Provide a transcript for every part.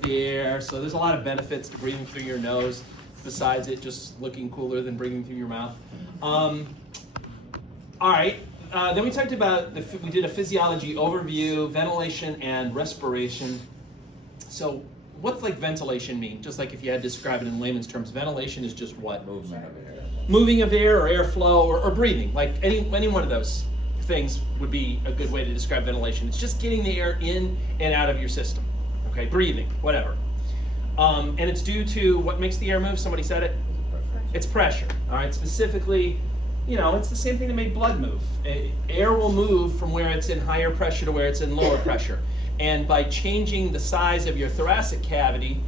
the air, so there's a lot of benefits to breathing through your nose, besides it just looking cooler than breathing through your mouth. All right, then we talked about, we did a physiology overview, ventilation and respiration. So what's like ventilation mean? Just like if you had to describe it in layman's terms, ventilation is just what? Movement of air. Moving of air or airflow or breathing. Like any one of those things would be a good way to describe ventilation. It's just getting the air in and out of your system. Okay, breathing, whatever. And it's due to what makes the air move? Somebody said it? It's pressure. All right, specifically, you know, it's the same thing that made blood move. Air will move from where it's in higher pressure to where it's in lower pressure. And by changing the size of your thoracic cavity,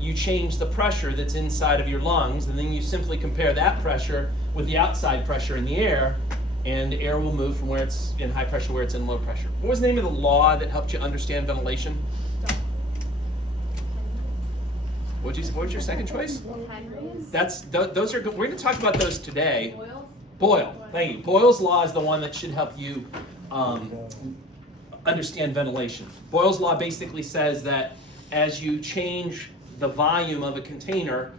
you change the pressure that's inside of your lungs, and then you simply compare that pressure with the outside pressure in the air, and the air will move from where it's in high pressure to where it's in low pressure. What was the name of the law that helped you understand ventilation? What was your second choice? Those are good. We're going to talk about those today. Boyle. Thank you. Boyle's law is the one that should help you understand ventilation. Boyle's law basically says that as you change the volume of a container,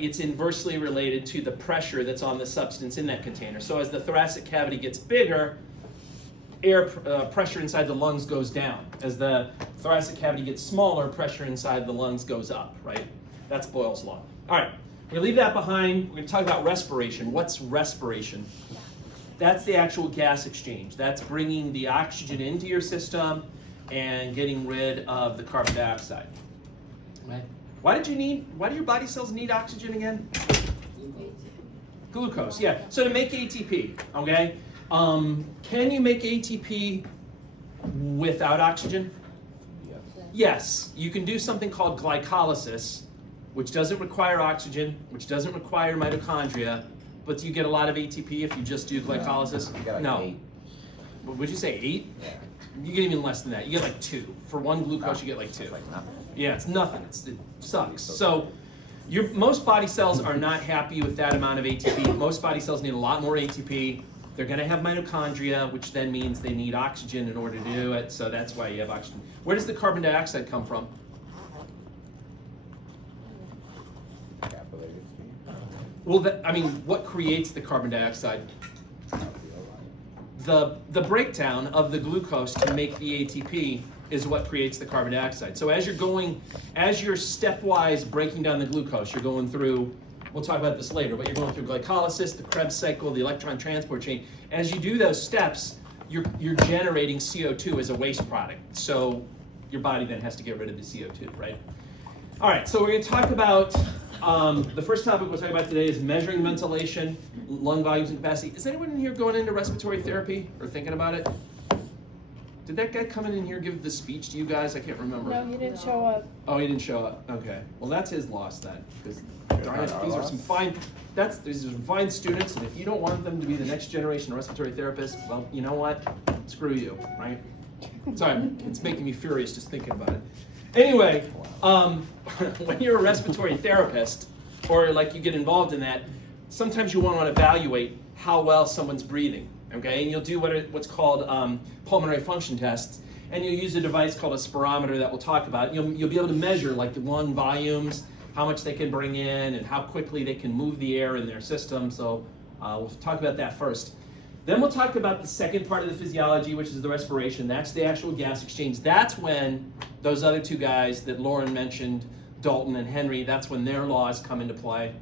it's inversely related to the pressure that's on the substance in that container. So as the thoracic cavity gets bigger, air pressure inside the lungs goes down. As the thoracic cavity gets smaller, pressure inside the lungs goes up, right? That's Boyle's law. All right, we leave that behind. We're going to talk about respiration. What's respiration? That's the actual gas exchange. That's bringing the oxygen into your system and getting rid of the carbon dioxide. Right? Why do your body cells need oxygen again? Glucose, yeah. So to make ATP, okay? Can you make ATP without oxygen? Yes, you can do something called glycolysis, which doesn't require oxygen, which doesn't require mitochondria, but do you get a lot of ATP if you just do glycolysis? No. 8. Would you say 8? Yeah. You get even less than that. You get like 2. For one glucose, you get like 2. It's like nothing. Yeah, it's nothing. It sucks. So most body cells are not happy with that amount of ATP. Most body cells need a lot more ATP. They're going to have mitochondria, which then means they need oxygen in order to do it. So that's why you have oxygen. Where does the carbon dioxide come from? Well, what creates the carbon dioxide? The breakdown of the glucose to make the ATP is what creates the carbon dioxide. So as you're stepwise breaking down the glucose, you're going through, we'll talk about this later, but you're going through glycolysis, the Krebs cycle, the electron transport chain. As you do those steps, you're generating CO2 as a waste product. So your body then has to get rid of the CO2, right? All right, so we're going to talk about, the first topic we'll talk about today is measuring ventilation, lung volumes and capacity. Is anyone in here going into respiratory therapy or thinking about it? Did that guy come in here give the speech to you guys? I can't remember. No, he didn't show up. Oh, he didn't show up. Okay. Well, that's his loss then, because darn it, these are some fine students, and if you don't want them to be the next generation of respiratory therapists, well, you know what? Screw you, right? Sorry, it's making me furious just thinking about it. Anyway, when you're a respiratory therapist, or like you get involved in that, sometimes you want to evaluate how well someone's breathing. Okay, and you'll do what's called pulmonary function tests, and you'll use a device called a spirometer that we'll talk about. You'll be able to measure like the lung volumes, how much they can bring in, and how quickly they can move the air in their system. So we'll talk about that first. Then we'll talk about the second part of the physiology, which is the respiration. That's the actual gas exchange. That's when those other two guys that Lauren mentioned, Dalton and Henry, that's when their laws come into play.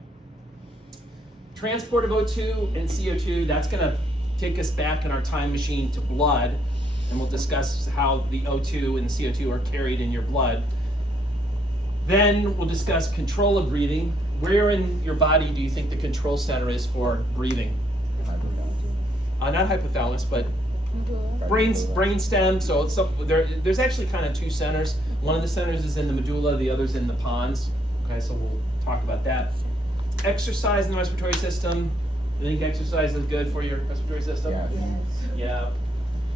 Transport of O2 and CO2, that's going to take us back in our time machine to blood, and we'll discuss how the O2 and the CO2 are carried in your blood. Then we'll discuss control of breathing. Where in your body do you think the control center is for breathing? Not hypothalamus, but brain stem. So there's actually kind of two centers. One of the centers is in the medulla, the other's in the pons. Okay, so we'll talk about that. Exercise in the respiratory system. You think exercise is good for your respiratory system? Yeah.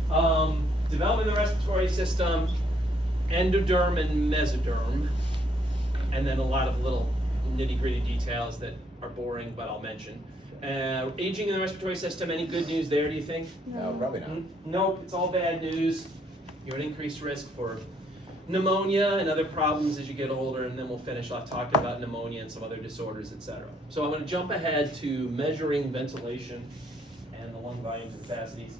Yeah. Development of the respiratory system, endoderm and mesoderm, and then a lot of little nitty-gritty details that are boring, but I'll mention. Aging in the respiratory system, any good news there, do you think? No, probably not. Nope, it's all bad news. You're at increased risk for pneumonia and other problems as you get older, and then we'll finish off talking about pneumonia and some other disorders, etc. So I'm going to jump ahead to measuring ventilation and the lung volumes and capacities.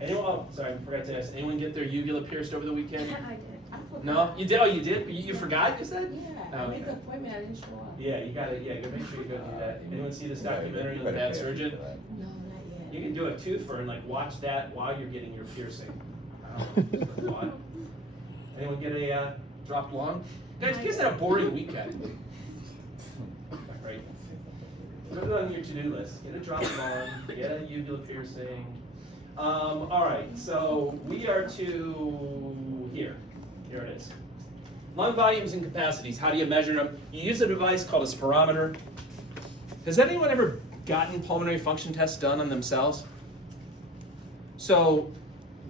Anyone, oh, sorry, I forgot to ask. Anyone get their uvula pierced over the weekend? I did. No? You did? Oh, you did? You forgot, you said? Yeah, Oh, I made the okay. appointment, I didn't show up. Yeah, you got to, go make sure you go do that. Anyone see this documentary on the bad surgeon? No, not yet. You can do a tooth and like watch that while you're getting your piercing. Just a thought. Anyone get a dropped lung? Guys, you guys had a boring weekend. Right. Put it on your to-do list. Get a dropped lung, get a uvula piercing. All right, so we are to here. Here it is. Lung volumes and capacities. How do you measure them? You use a device called a spirometer. Has anyone ever gotten pulmonary function tests done on themselves? So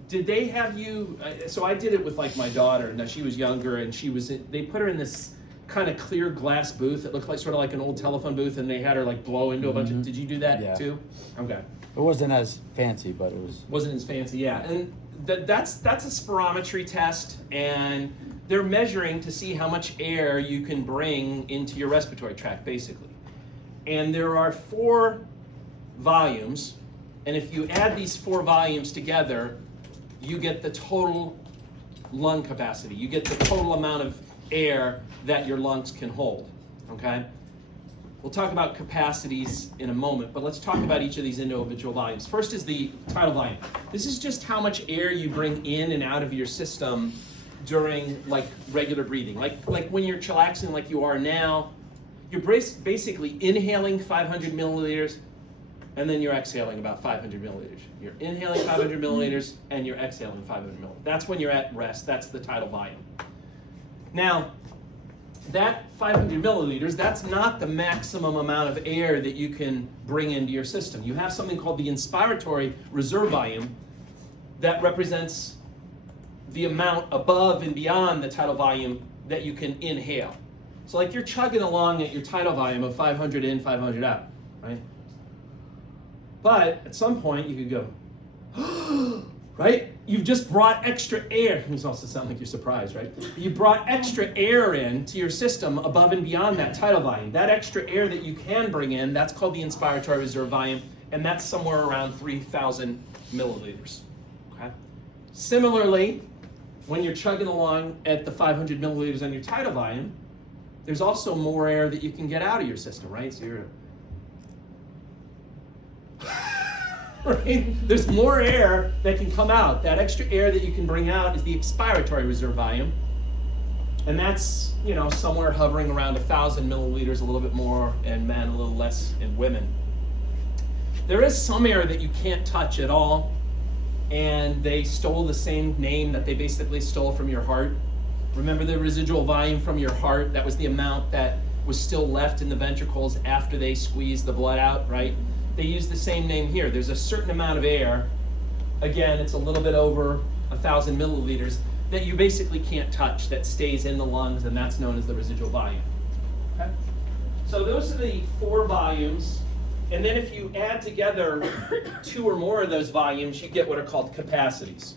did they have you, so I did it with like my daughter. Now she was younger and they put her in this kind of clear glass booth. It looked like sort of like an old telephone booth, and they had her like blow into a bunch of, did you do that too? Okay. It wasn't as fancy, but it was. Wasn't as fancy, yeah. And that's a spirometry test, and they're measuring to see how much air you can bring into your respiratory tract, basically. And there are 4 volumes, and if you add these 4 volumes together, you get the total lung capacity. You get the total amount of air that your lungs can hold, okay? We'll talk about capacities in a moment, but let's talk about each of these individual volumes. First is the tidal volume. This is just how much air you bring in and out of your system during like regular breathing. Like when you're chillaxing like you are now, you're basically inhaling 500 milliliters, and then you're exhaling about 500 milliliters. You're inhaling 500 milliliters, and you're exhaling 500 milliliters. That's when you're at rest. That's the tidal volume. Now, that 500 milliliters, that's not the maximum amount of air that you can bring into your system. You have something called the inspiratory reserve volume that represents the amount above and beyond the tidal volume that you can inhale. So like you're chugging along at your tidal volume of 500 in, 500 out, right? But at some point you could go, right? You've just brought extra air. It can also sound like you're surprised, right? You brought extra air into your system above and beyond that tidal volume. That extra air that you can bring in, that's called the inspiratory reserve volume, and that's somewhere around 3,000 milliliters, okay? Similarly, when you're chugging along at the 500 milliliters on your tidal volume, there's also more air that you can get out of your system, right? So you're right? There's more air that can come out. That extra air that you can bring out is the expiratory reserve volume. And that's, somewhere hovering around 1,000 milliliters, a little bit more in men, a little less in women. There is some air that you can't touch at all, and they stole the same name that they basically stole from your heart. Remember the residual volume from your heart? That was the amount that was still left in the ventricles after they squeezed the blood out, right? They use the same name here. There's a certain amount of air, again, it's a little bit over 1,000 milliliters, that you basically can't touch, that stays in the lungs, and that's known as the residual volume. Okay? So those are the 4 volumes, and then if you add together 2 or more of those volumes, you get what are called capacities.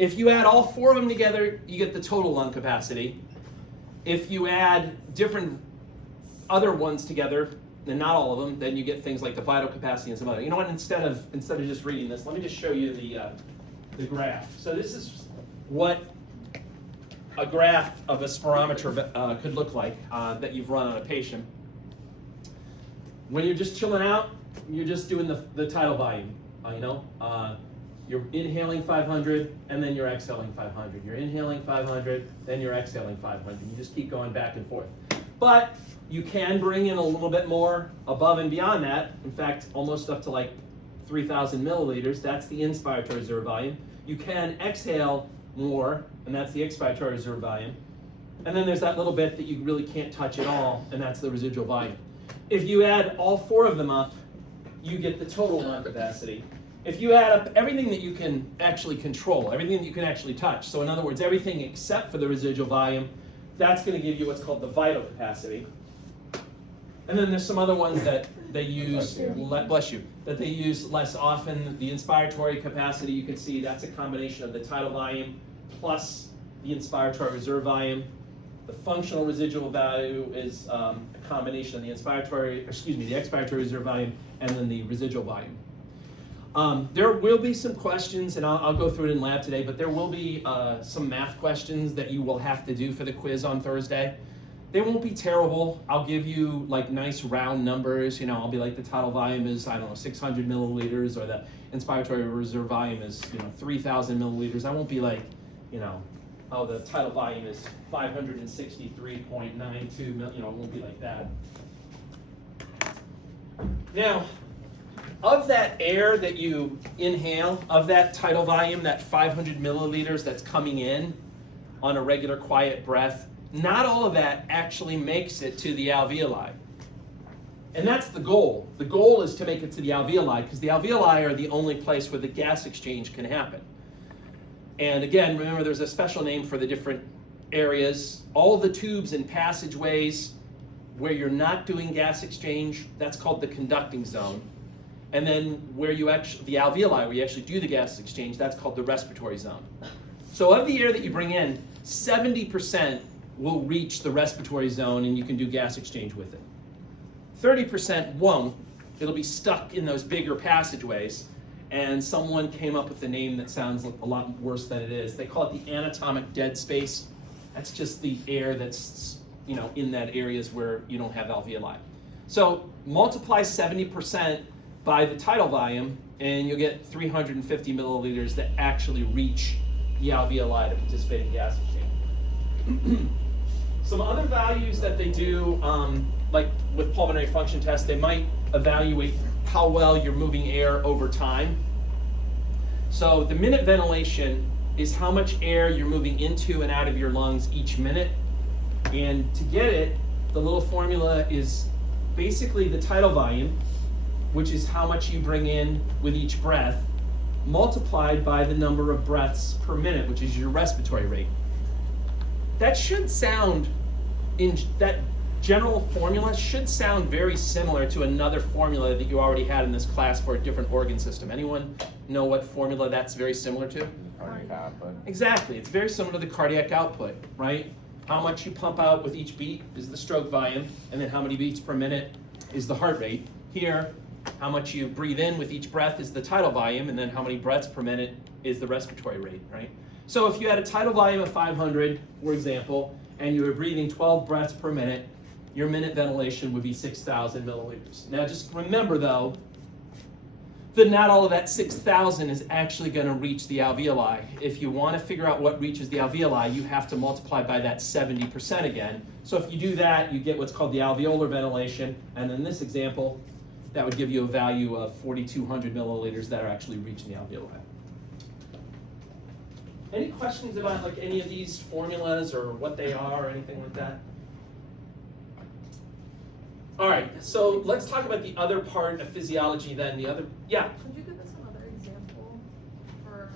If you add all 4 of them together, you get the total lung capacity. If you add different other ones together, and not all of them, then you get things like the vital capacity and some other. You know what? Instead of just reading this, let me just show you the graph. So this is what a graph of a spirometer could look like that you've run on a patient. When you're just chilling out, you're just doing the tidal volume. You're inhaling 500, and then you're exhaling 500. You're inhaling 500, then you're exhaling 500. You just keep going back and forth. But you can bring in a little bit more above and beyond that. In fact, almost up to like 3,000 milliliters. That's the inspiratory reserve volume. You can exhale more, and that's the expiratory reserve volume. And then there's that little bit that you really can't touch at all, and that's the residual volume. If you add all 4 of them up, you get the total lung capacity. If you add up everything that you can actually control, everything that you can actually touch, so in other words, everything except for the residual volume, that's going to give you what's called the vital capacity. And then there's some other ones that they use, bless you, that they use less often. The inspiratory capacity, you can see that's a combination of the tidal volume plus the inspiratory reserve volume. The functional residual value is a combination of the the expiratory reserve volume and then the residual volume. There will be some questions, and I'll go through it in lab today, but there will be some math questions that you will have to do for the quiz on Thursday. They won't be terrible. I'll give you like nice round numbers. You know, I'll be like the tidal volume is, I don't know, 600 milliliters, or the inspiratory reserve volume is, 3,000 milliliters. I won't be like, oh, the tidal volume is 563.92 mil, it won't be like that. Now, of that air that you inhale, of that tidal volume, that 500 milliliters that's coming in on a regular quiet breath, not all of that actually makes it to the alveoli. And that's the goal. The goal is to make it to the alveoli, because the alveoli are the only place where the gas exchange can happen. And again, remember there's a special name for the different areas. All the tubes and passageways where you're not doing gas exchange, that's called the conducting zone. And then where the alveoli, where you actually do the gas exchange, that's called the respiratory zone. So of the air that you bring in, 70% will reach the respiratory zone and you can do gas exchange with it. 30% won't. It'll be stuck in those bigger passageways. And someone came up with a name that sounds a lot worse than it is. They call it the anatomic dead space. That's just the air that's in that areas where you don't have alveoli. So multiply 70% by the tidal volume, and you'll get 350 milliliters that actually reach the alveoli to participate in gas exchange. Some other values that they do, like with pulmonary function tests, they might evaluate how well you're moving air over time. So the minute ventilation is how much air you're moving into and out of your lungs each minute. And to get it, the little formula is basically the tidal volume, which is how much you bring in with each breath, multiplied by the number of breaths per minute, which is your respiratory rate. That should sound, that general formula should sound very similar to another formula that you already had in this class for a different organ system. Anyone know what formula that's very similar to? Cardiac output. Exactly, it's very similar to the cardiac output, right? How much you pump out with each beat is the stroke volume, and then how many beats per minute is the heart rate. Here, how much you breathe in with each breath is the tidal volume, and then how many breaths per minute is the respiratory rate, right? So if you had a tidal volume of 500, for example, and you were breathing 12 breaths per minute, your minute ventilation would be 6,000 milliliters. Now just remember though, that not all of that 6,000 is actually going to reach the alveoli. If you want to figure out what reaches the alveoli, you have to multiply by that 70% again. So if you do that, you get what's called the alveolar ventilation, and in this example, that would give you a value of 4,200 milliliters that are actually reaching the alveoli. Any questions about like any of these formulas or what they are or anything like that? All right, so let's talk about the other part of physiology then. Yeah? Could you give us another example for,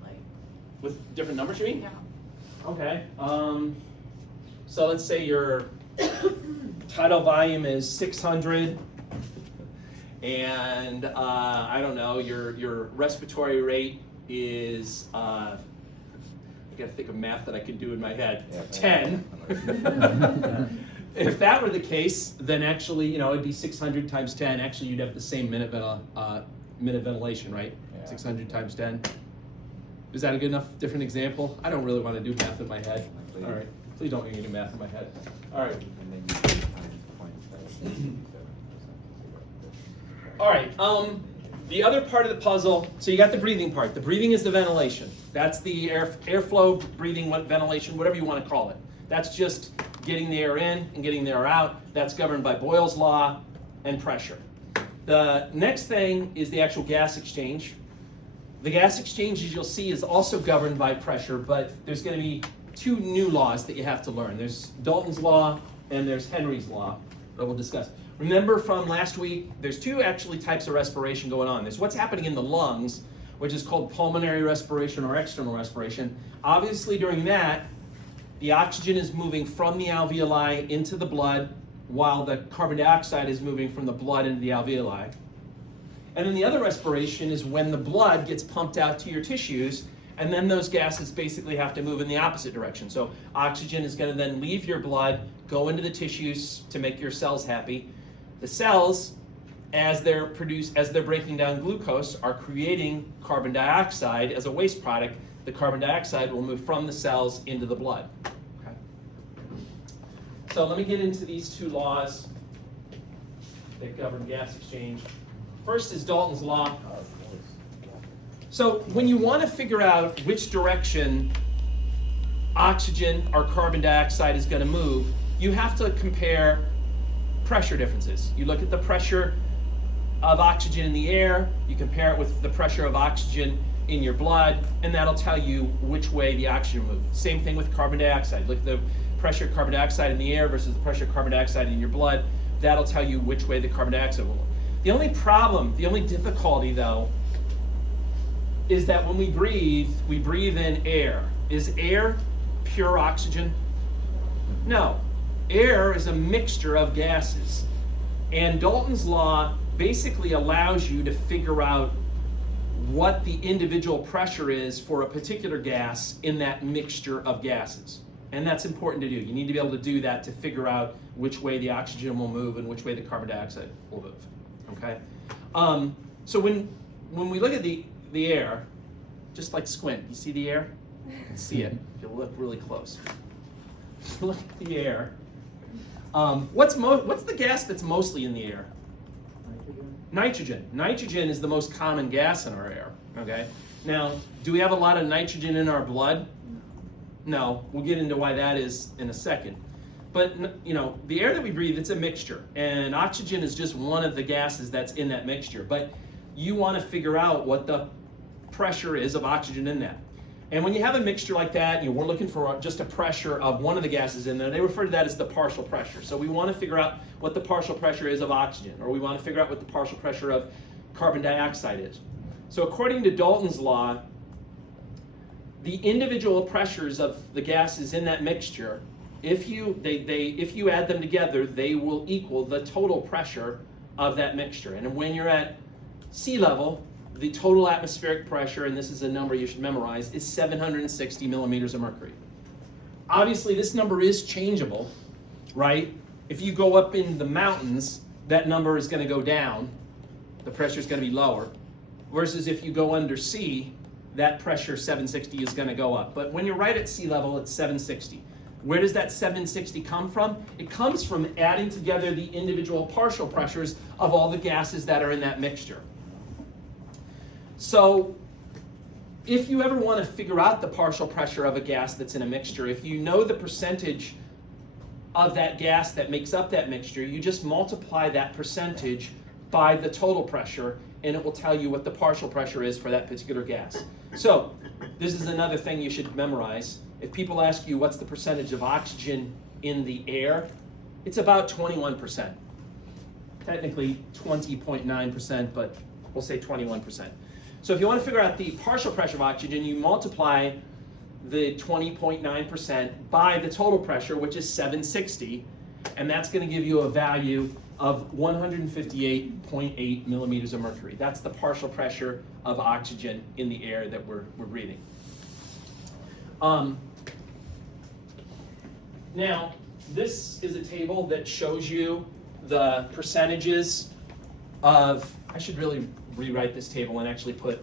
like... With different numbers, you mean? Yeah. Okay. So let's say your tidal volume is 600, and I don't know, your respiratory rate is, I gotta think of math that I can do in my head, 10. If that were the case, then actually, it'd be 600 times 10. Actually, you'd have the same minute ventilation, right? Yeah. 600 times 10. Is that a good enough different example? I don't really want to do math in my head. All right, please don't make me do math in my head. All right. And then you times 0.7. All right, the other part of the puzzle, so you got the breathing part. The breathing is the ventilation. That's the airflow, breathing, ventilation, whatever you want to call it. That's just getting the air in and getting the air out. That's governed by Boyle's law and pressure. The next thing is the actual gas exchange. The gas exchange, as you'll see, is also governed by pressure, but there's going to be two new laws that you have to learn. There's Dalton's law and there's Henry's law that we'll discuss. Remember from last week, there's two actually types of respiration going on. There's what's happening in the lungs, which is called pulmonary respiration or external respiration. Obviously during that, the oxygen is moving from the alveoli into the blood, while the carbon dioxide is moving from the blood into the alveoli. And then the other respiration is when the blood gets pumped out to your tissues, and then those gases basically have to move in the opposite direction. So oxygen is going to then leave your blood, go into the tissues to make your cells happy. The cells, as they're breaking down glucose, are creating carbon dioxide as a waste product. The carbon dioxide will move from the cells into the blood. Okay. So let me get into these two laws that govern gas exchange. First is Dalton's law. So when you want to figure out which direction oxygen or carbon dioxide is going to move, you have to compare pressure differences. You look at the pressure of oxygen in the air, you compare it with the pressure of oxygen in your blood, and that'll tell you which way the oxygen moves. Same thing with carbon dioxide. Look at the pressure of carbon dioxide in the air versus the pressure of carbon dioxide in your blood. That'll tell you which way the carbon dioxide will move. The only problem, the only difficulty though, is that when we breathe in air. Is air pure oxygen? No. Air is a mixture of gases. And Dalton's law basically allows you to figure out what the individual pressure is for a particular gas in that mixture of gases. And that's important to do. You need to be able to do that to figure out which way the oxygen will move and which way the carbon dioxide will move. Okay? So when we look at the air, just like squint, you see the air? You can see it if you look really close. Look at the air. What's the gas that's mostly in the air? Nitrogen. Nitrogen is the most common gas in our air. Okay. Now, do we have a lot of nitrogen in our blood? No. We'll get into why that is in a second. But the air that we breathe, it's a mixture, and oxygen is just one of the gases that's in that mixture. But you want to figure out what the pressure is of oxygen in that. And when you have a mixture like that, we're looking for just a pressure of one of the gases in there. They refer to that as the partial pressure. So we want to figure out what the partial pressure is of oxygen, or we want to figure out what the partial pressure of carbon dioxide is. So according to Dalton's law, the individual pressures of the gases in that mixture, if you add them together, they will equal the total pressure of that mixture. And when you're at sea level, the total atmospheric pressure, and this is a number you should memorize, is 760 millimeters of mercury. Obviously, this number is changeable, right? If you go up in the mountains, that number is going to go down. The pressure is going to be lower. Versus if you go under sea, that pressure, 760, is going to go up. But when you're right at sea level, it's 760. Where does that 760 come from? It comes from adding together the individual partial pressures of all the gases that are in that mixture. So if you ever want to figure out the partial pressure of a gas that's in a mixture, if you know the percentage of that gas that makes up that mixture, you just multiply that percentage by the total pressure, and it will tell you what the partial pressure is for that particular gas. So this is another thing you should memorize. If people ask you what's the percentage of oxygen in the air, it's about 21%. Technically 20.9%, but we'll say 21%. So if you want to figure out the partial pressure of oxygen, you multiply the 20.9% by the total pressure, which is 760, and that's going to give you a value of 158.8 millimeters of mercury. That's the partial pressure of oxygen in the air that we're breathing. Now, this is a table that shows you the percentages of, I should really rewrite this table and actually put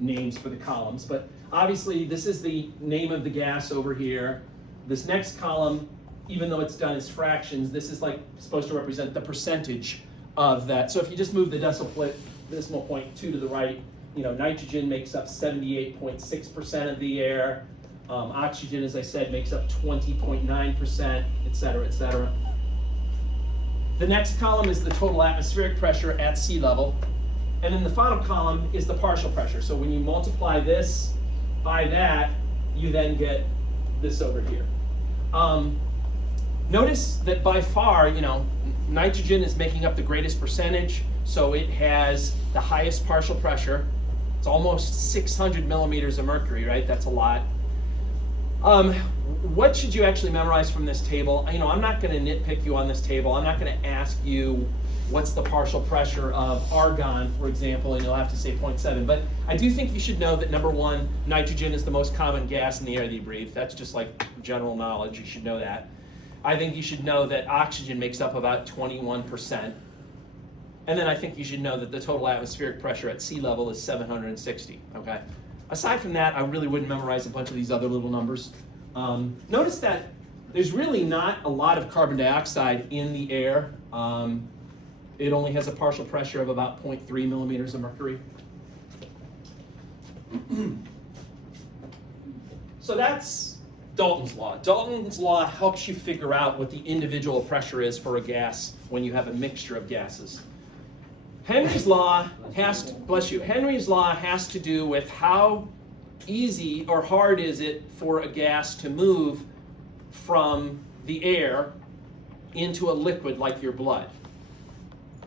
names for the columns, but obviously this is the name of the gas over here. This next column, even though it's done as fractions, this is like supposed to represent the percentage of that. So if you just move the decimal point 2 to the right, nitrogen makes up 78.6% of the air. Oxygen, as I said, makes up 20.9%, et cetera, et cetera. The next column is the total atmospheric pressure at sea level. And then the final column is the partial pressure. So when you multiply this by that, you then get this over here. Notice that by far, nitrogen is making up the greatest percentage, so it has the highest partial pressure. It's almost 600 millimeters of mercury, right? That's a lot. What should you actually memorize from this table? I'm not going to nitpick you on this table. I'm not going to ask you what's the partial pressure of argon, for example, and you'll have to say 0.7. But I do think you should know that number one, nitrogen is the most common gas in the air that you breathe. That's just like general knowledge, you should know that. I think you should know that oxygen makes up about 21%. And then I think you should know that the total atmospheric pressure at sea level is 760, okay? Aside from that, I really wouldn't memorize a bunch of these other little numbers. Notice that there's really not a lot of carbon dioxide in the air. It only has a partial pressure of about 0.3 millimeters of mercury. So that's Dalton's law. Dalton's law helps you figure out what the individual pressure is for a gas when you have a mixture of gases. Henry's law has to, bless you, Henry's law has to do with how easy or hard is it for a gas to move from the air into a liquid like your blood.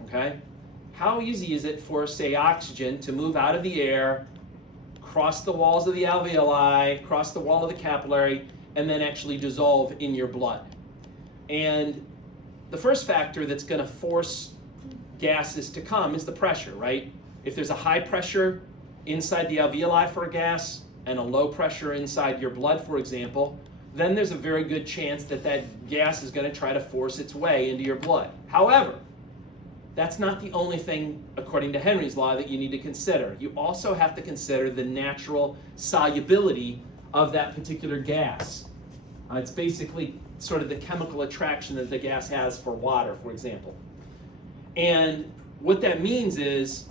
Okay? How easy is it for, say, oxygen to move out of the air, cross the walls of the alveoli, cross the wall of the capillary, and then actually dissolve in your blood? And the first factor that's going to force gases to come is the pressure, right? If there's a high pressure inside the alveoli for a gas and a low pressure inside your blood, for example, then there's a very good chance that that gas is going to try to force its way into your blood. However, that's not the only thing, according to Henry's law, that you need to consider. You also have to consider the natural solubility of that particular gas. It's basically sort of the chemical attraction that the gas has for water, for example. And what that means is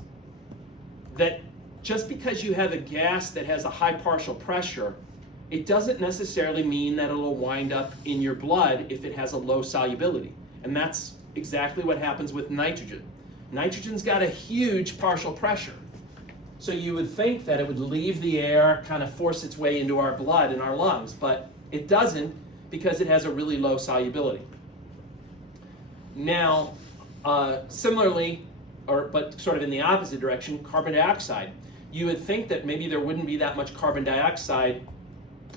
that just because you have a gas that has a high partial pressure, it doesn't necessarily mean that it'll wind up in your blood if it has a low solubility. And that's exactly what happens with nitrogen. Nitrogen's got a huge partial pressure. So you would think that it would leave the air, kind of force its way into our blood and our lungs, but it doesn't because it has a really low solubility. Now, similarly, but sort of in the opposite direction, carbon dioxide. You would think that maybe there wouldn't be that much carbon dioxide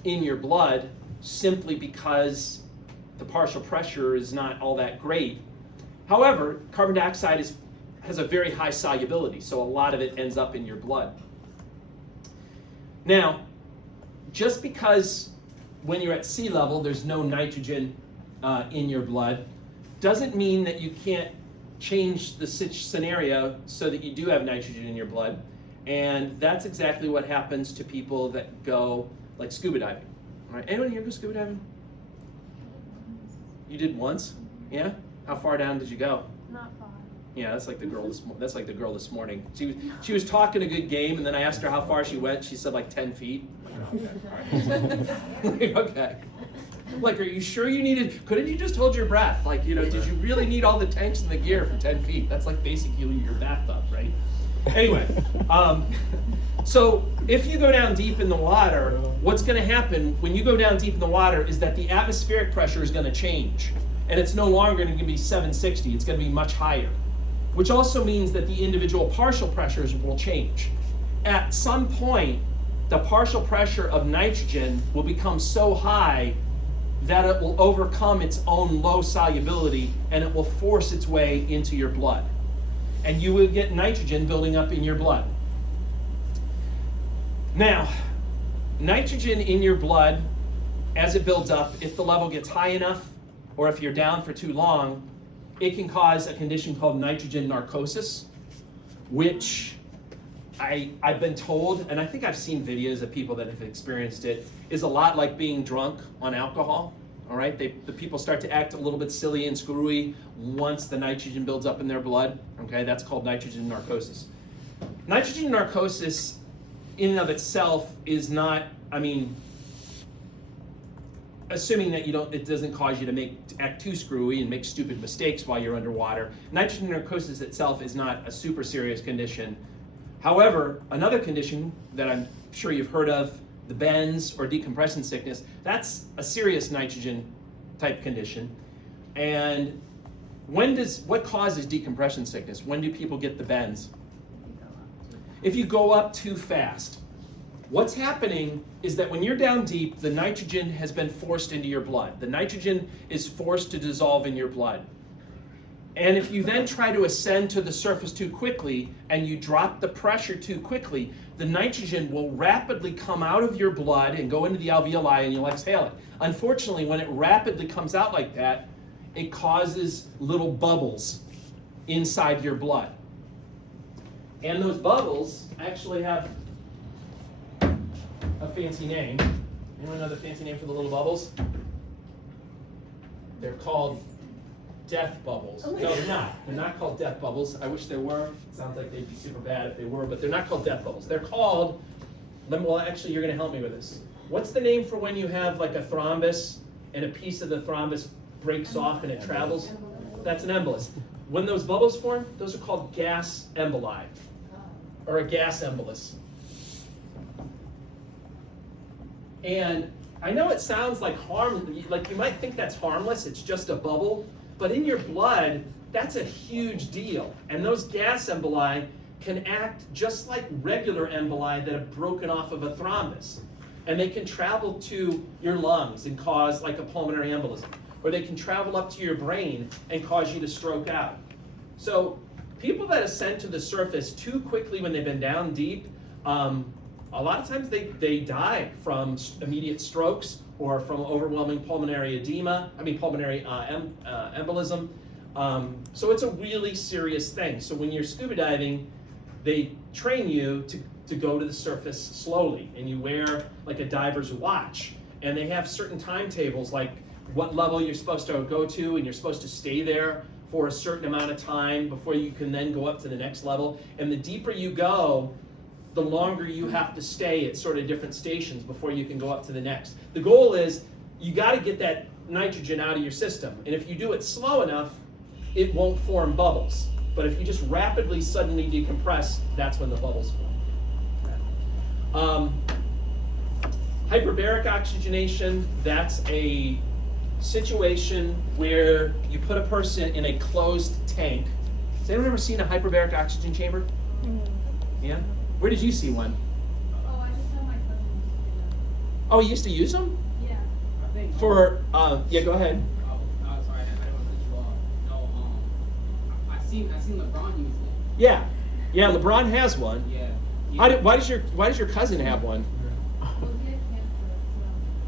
in your blood simply because the partial pressure is not all that great. However, carbon dioxide has a very high solubility, so a lot of it ends up in your blood. Now, just because when you're at sea level there's no nitrogen in your blood doesn't mean that you can't change the scenario so that you do have nitrogen in your blood. And that's exactly what happens to people that go like scuba diving. All right, anyone here go scuba diving? You did once? Yeah? How far down did you go? Not far. Yeah, that's like the girl this morning. She was talking a good game, and then I asked her how far she went. She said like 10 feet. Okay, all right. Okay. Like, are you sure you needed? Couldn't you just hold your breath? Like, did you really need all the tanks and the gear for 10 feet? That's like basically your bathtub, right? Anyway, so if you go down deep in the water, what's going to happen when you go down deep in the water is that the atmospheric pressure is going to change. And it's no longer going to be 760, it's going to be much higher. Which also means that the individual partial pressures will change. At some point, the partial pressure of nitrogen will become so high that it will overcome its own low solubility and it will force its way into your blood. And you will get nitrogen building up in your blood. Now, nitrogen in your blood, as it builds up, if the level gets high enough, or if you're down for too long, it can cause a condition called nitrogen narcosis, which I've been told, and I think I've seen videos of people that have experienced it, is a lot like being drunk on alcohol. All right, the people start to act a little bit silly and screwy once the nitrogen builds up in their blood. Okay, that's called nitrogen narcosis. Nitrogen narcosis in and of itself is not, assuming that it doesn't cause you to act too screwy and make stupid mistakes while you're underwater. Nitrogen narcosis itself is not a super serious condition. However, another condition that I'm sure you've heard of, the bends or decompression sickness, that's a serious nitrogen type condition. And what causes decompression sickness? When do people get the bends? If you go up too fast. What's happening is that when you're down deep, the nitrogen has been forced into your blood. The nitrogen is forced to dissolve in your blood. And if you then try to ascend to the surface too quickly and you drop the pressure too quickly, the nitrogen will rapidly come out of your blood and go into the alveoli and you'll exhale it. Unfortunately, when it rapidly comes out like that, it causes little bubbles inside your blood. And those bubbles actually have a fancy name. Anyone know the fancy name for the little bubbles? They're called death bubbles. No, they're not. They're not called death bubbles. I wish they were. It sounds like they'd be super bad if they were, but they're not called death bubbles. They're called, well, actually, you're going to help me with this. What's the name for when you have like a thrombus and a piece of the thrombus breaks off and it travels? That's an embolus. When those bubbles form, those are called gas emboli, or a gas embolus. And I know it sounds like like you might think that's harmless, it's just a bubble, but in your blood, that's a huge deal. And those gas emboli can act just like regular emboli that have broken off of a thrombus. And they can travel to your lungs and cause like a pulmonary embolism. Or they can travel up to your brain and cause you to stroke out. So people that ascend to the surface too quickly when they've been down deep, a lot of times they die from immediate strokes or from overwhelming pulmonary embolism. So it's a really serious thing. So when you're scuba diving, they train you to go to the surface slowly, and you wear like a diver's watch. And they have certain timetables, like what level you're supposed to go to, and you're supposed to stay there for a certain amount of time before you can then go up to the next level. And the deeper you go, the longer you have to stay at sort of different stations before you can go up to the next. The goal is you got to get that nitrogen out of your system. And if you do it slow enough, it won't form bubbles. But if you just rapidly, suddenly decompress, that's when the bubbles form. Hyperbaric oxygenation, that's a situation where you put a person in a closed tank. Has anyone ever seen a hyperbaric oxygen chamber? Mm-hmm. Yeah? Where did you see one? Oh, I just know my cousin used to do that. Oh, you used to use them? Yeah. I think. For, yeah, go ahead. Sorry, I don't want to cut you off. No, I seen LeBron use it. Yeah. Yeah, LeBron has one. Yeah. Why does your cousin have one? Well, he had cancer, so.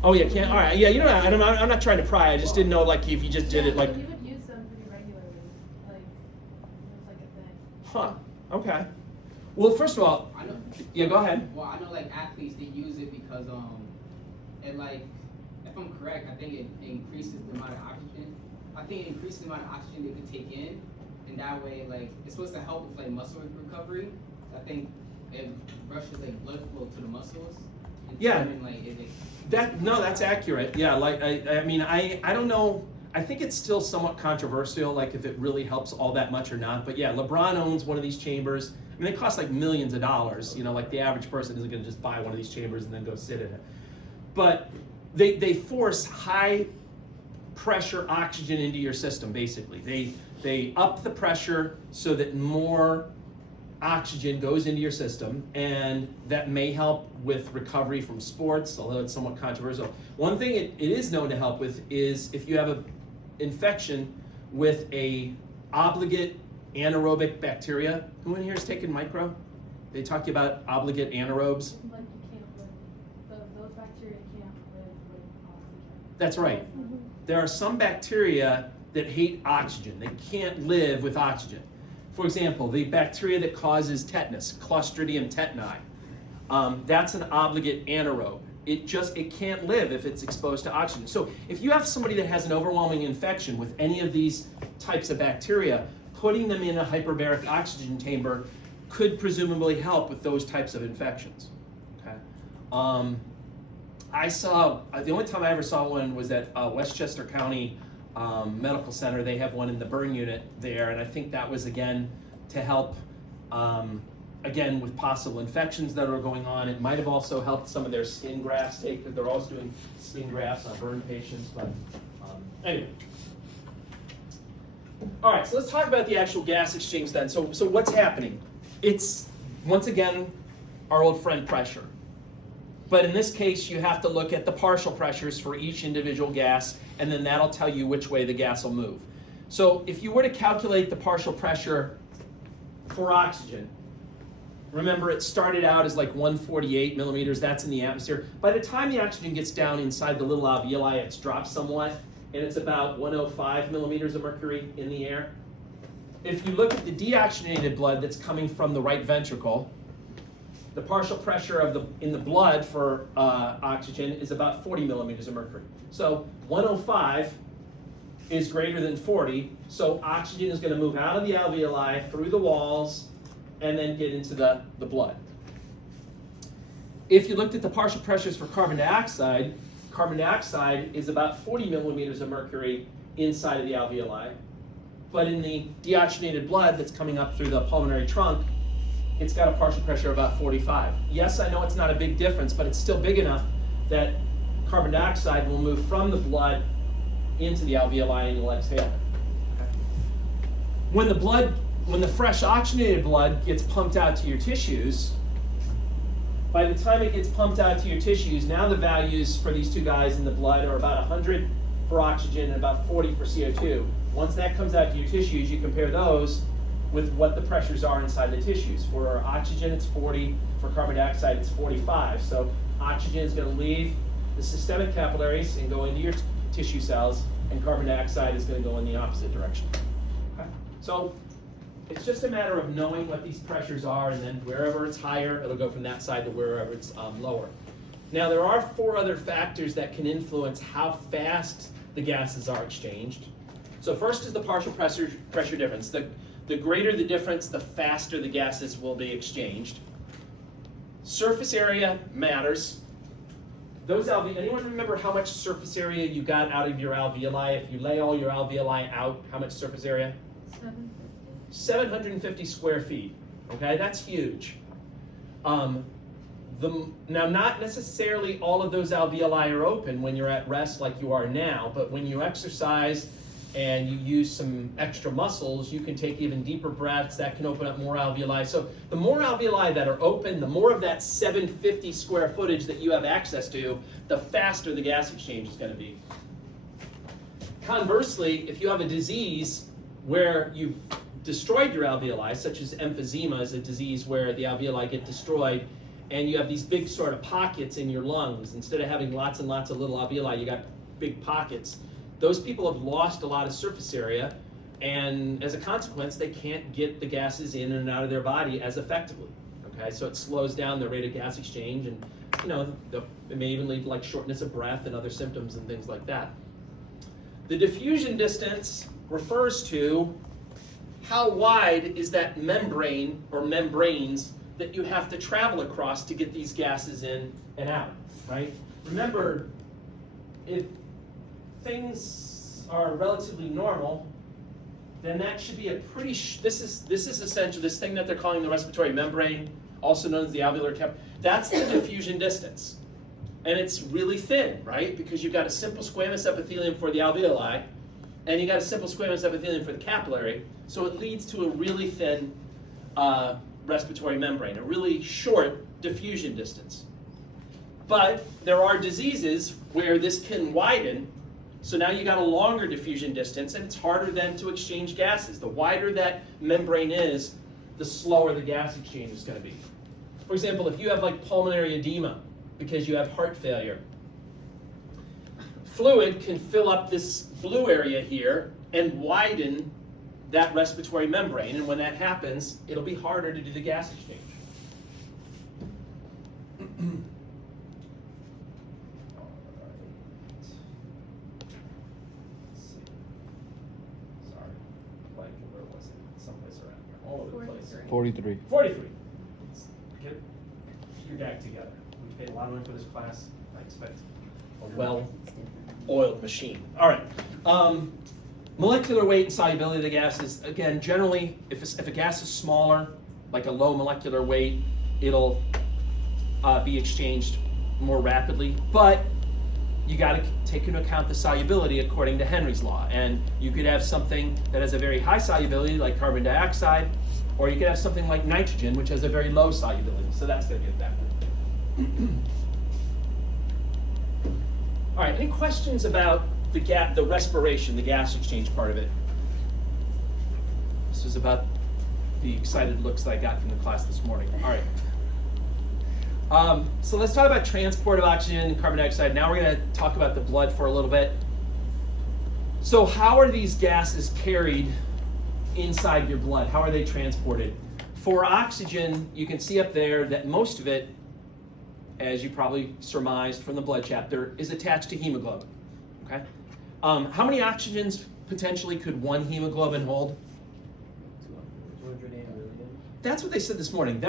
Oh, yeah, can't. All right. Yeah, you know, I'm not trying to pry. I just didn't know, like, if you just did it, like. He would use them pretty regularly. Like, it was like a thing. Huh. Okay. Well, first of all, I know. yeah, go ahead. Well, I know like athletes they use it because it like if I'm correct, I think it increases the amount of oxygen. I think it increases the amount of oxygen they could take in, and that way like it's supposed to help with like muscle recovery. I think it rushes like blood flow to the muscles. And Yeah. That's accurate. Yeah, like I mean, I don't know. I think it's still somewhat controversial, like if it really helps all that much or not. But yeah, LeBron owns one of these chambers. I mean, they cost like millions of dollars. You know, like the average person isn't going to just buy one of these chambers and then go sit in it. But they force high pressure oxygen into your system. Basically, they up the pressure so that more oxygen goes into your system, and that may help with recovery from sports, although it's somewhat controversial. One thing it is known to help with is if you have an infection with a obligate anaerobic bacteria. Who in here has taken micro? They talk to you about obligate anaerobes. Like you can't live, those bacteria can't live with oxygen. That's right. There are some bacteria that hate oxygen. They can't live with oxygen. For example, the bacteria that causes tetanus, Clostridium tetani, that's an obligate anaerobe. It can't live if it's exposed to oxygen. So if you have somebody that has an overwhelming infection with any of these types of bacteria, putting them in a hyperbaric oxygen chamber could presumably help with those types of infections. Okay. The only time I ever saw one was at Westchester County Medical Center. They have one in the burn unit there, and I think that was again to help again with possible infections that are going on. It might have also helped some of their skin grafts take, because they're also doing skin grafts on burn patients. But anyway. All right, so let's talk about the actual gas exchange then. So what's happening? It's, once again, our old friend pressure. But in this case, you have to look at the partial pressures for each individual gas, and then that'll tell you which way the gas will move. So if you were to calculate the partial pressure for oxygen, remember it started out as like 148 millimeters, that's in the atmosphere. By the time the oxygen gets down inside the little alveoli, it's dropped somewhat, and it's about 105 millimeters of mercury in the air. If you look at the deoxygenated blood that's coming from the right ventricle, the partial pressure in the blood for oxygen is about 40 millimeters of mercury. So 105 is greater than 40, so oxygen is going to move out of the alveoli, through the walls, and then get into the blood. If you looked at the partial pressures for carbon dioxide is about 40 millimeters of mercury inside of the alveoli. But in the deoxygenated blood that's coming up through the pulmonary trunk, it's got a partial pressure of about 45. Yes, I know it's not a big difference, but it's still big enough that carbon dioxide will move from the blood into the alveoli and you'll exhale it. When the fresh oxygenated blood gets pumped out to your tissues, by the time it gets pumped out to your tissues, now the values for these two guys in the blood are about 100 for oxygen and about 40 for CO2. Once that comes out to your tissues, you compare those with what the pressures are inside the tissues. For oxygen, it's 40. For carbon dioxide, it's 45. So oxygen is going to leave the systemic capillaries and go into your tissue cells, and carbon dioxide is going to go in the opposite direction. Okay. So it's just a matter of knowing what these pressures are, and then wherever it's higher, it'll go from that side to wherever it's lower. Now, there are 4 other factors that can influence how fast the gases are exchanged. So first is the partial pressure difference. The greater the difference, the faster the gases will be exchanged. Surface area matters. Anyone remember how much surface area you got out of your alveoli? If you lay all your alveoli out, how much surface area? 750. 750 square feet. Okay, that's huge. Now, not necessarily all of those alveoli are open when you're at rest like you are now, but when you exercise and you use some extra muscles, you can take even deeper breaths. That can open up more alveoli. So the more alveoli that are open, the more of that 750 square footage that you have access to, the faster the gas exchange is going to be. Conversely, if you have a disease where you've destroyed your alveoli, such as emphysema is a disease where the alveoli get destroyed, and you have these big sort of pockets in your lungs, instead of having lots and lots of little alveoli, you got big pockets. Those people have lost a lot of surface area, and as a consequence, they can't get the gases in and out of their body as effectively. Okay, so it slows down the rate of gas exchange, and it may even lead to like shortness of breath and other symptoms and things like that. The diffusion distance refers to how wide is that membrane or membranes that you have to travel across to get these gases in and out, right? Remember, if things are relatively normal, then that should be a pretty, this is essential, this thing that they're calling the respiratory membrane, also known as the alveolar cap, that's the diffusion distance. And it's really thin, right? Because you've got a simple squamous epithelium for the alveoli, and you got a simple squamous epithelium for the capillary, so it leads to a really thin respiratory membrane, a really short diffusion distance. But there are diseases where this can widen, so now you got a longer diffusion distance, and it's harder then to exchange gases. The wider that membrane is, the slower the gas exchange is going to be. For example, if you have like pulmonary edema because you have heart failure, fluid can fill up this blue area here and widen that respiratory membrane, and when that happens, it'll be harder to do the gas exchange. All over the place. 43. 43. Let's get your deck together. We paid a lot of money for this class. I expect a well-oiled machine. All right. Molecular weight and solubility of the gases. Again, generally, if a gas is smaller, like a low molecular weight, it'll be exchanged more rapidly. But you got to take into account the solubility according to Henry's law. And you could have something that has a very high solubility, like carbon dioxide, or you could have something like nitrogen, which has a very low solubility. So that's going to be a factor. All right, any questions about the respiration, the gas exchange part of it? This was about the excited looks that I got from the class this morning. All right. So let's talk about transport of oxygen and carbon dioxide. Now we're going to talk about the blood for a little bit. So how are these gases carried inside your blood? How are they transported? For oxygen, you can see up there that most of it, as you probably surmised from the blood chapter, is attached to hemoglobin. Okay? How many oxygens potentially could one hemoglobin hold? 280 million. That's what they said this morning.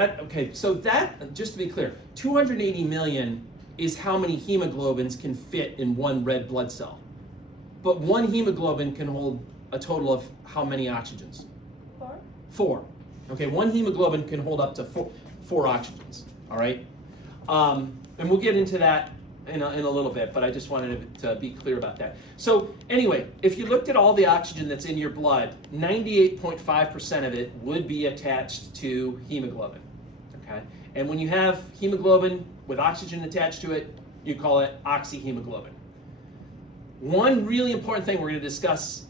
So that, just to be clear, 280 million is how many hemoglobins can fit in one red blood cell. But one hemoglobin can hold a total of how many oxygens? 4. 4. Okay, one hemoglobin can hold up to four oxygens, all right? And we'll get into that in a little bit, but I just wanted to be clear about that. So anyway, if you looked at all the oxygen that's in your blood, 98.5% of it would be attached to hemoglobin, okay? And when you have hemoglobin with oxygen attached to it, you call it oxyhemoglobin. One really important thing we're going to discuss